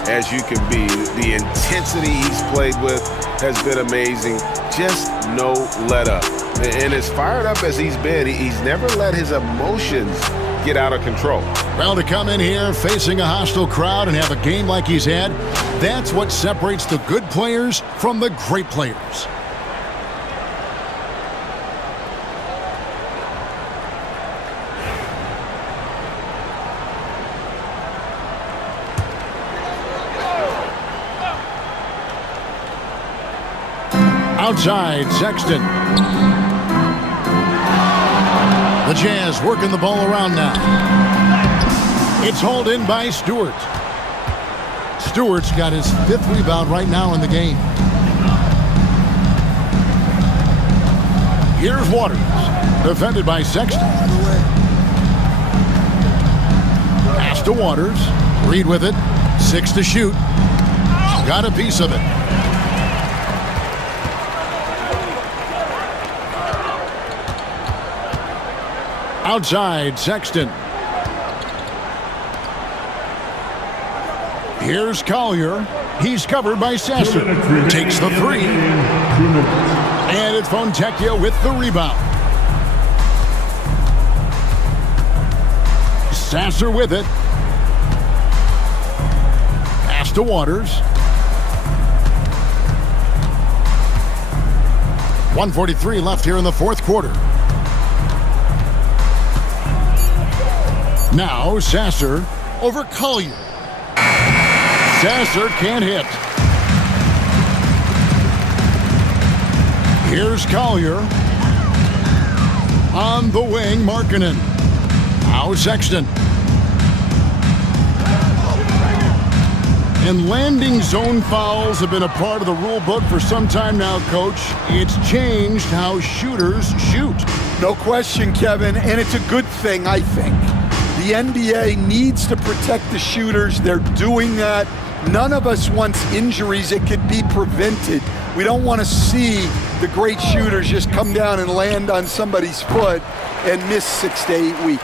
as you can be. The intensity he's played with has been amazing. Just no let up. And as fired up as he's been, he's never let his emotions get out of control. Well, to come in here facing a hostile crowd and have a game like he's had, that's what separates the good players from the great players. Outside, Sexton. The Jazz working the ball around now. It's hauled in by Stewart. Stewart's got his 5th rebound right now in the game. Here's Waters, defended by Sexton. Pass to Waters. Reed with it. 6 to shoot. Got a piece of it. Outside, Sexton. Here's Collier. He's covered by Sasser. Takes the 3. And it's Fontecchio with the rebound. Sasser with it. Pass to Waters. 1:43 left here in the 4th quarter. Now Sasser over Collier. Sasser can't hit. Here's Collier. On the wing, Markkanen. Now Sexton. And landing zone fouls have been a part of the rule book for some time now, Coach. It's changed how shooters shoot. No question, Kevin, and it's a good thing, I think. The NBA needs to protect the shooters. They're doing that. None of us wants injuries that could be prevented. We don't want to see the great shooters just come down and land on somebody's foot and miss 6 to 8 weeks.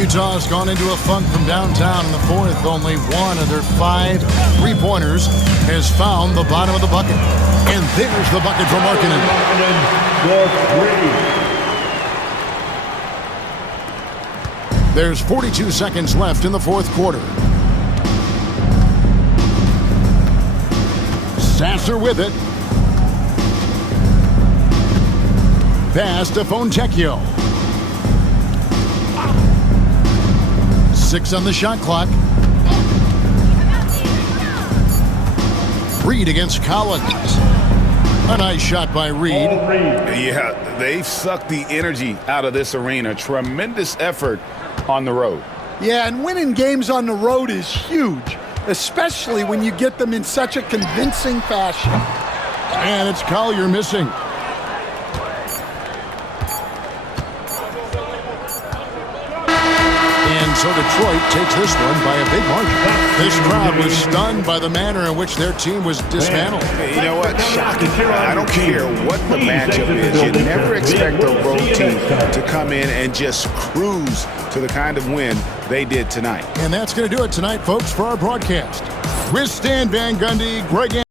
Utah's gone into a funk from downtown in the 4th. Only one of their 5 3-pointers has found the bottom of the bucket. And there's the bucket for Markkanen. There's 42 seconds left in the fourth quarter. Sasser with it. Pass to Fontecchio. 6 on the shot clock. Reed against Collins. A nice shot by Reed. Yeah, they've sucked the energy out of this arena. Tremendous effort on the road. Yeah, and winning games on the road is huge, especially when you get them in such a convincing fashion. And it's Collier missing. And so Detroit takes this one by a big margin. This crowd was stunned by the manner in which their team was dismantled. You know what? Shocking. I don't care what the matchup is. You never expect a road team to come in and just cruise to the kind of win they did tonight. And that's going to do it tonight, folks, for our broadcast. With Stan Van Gundy, Greg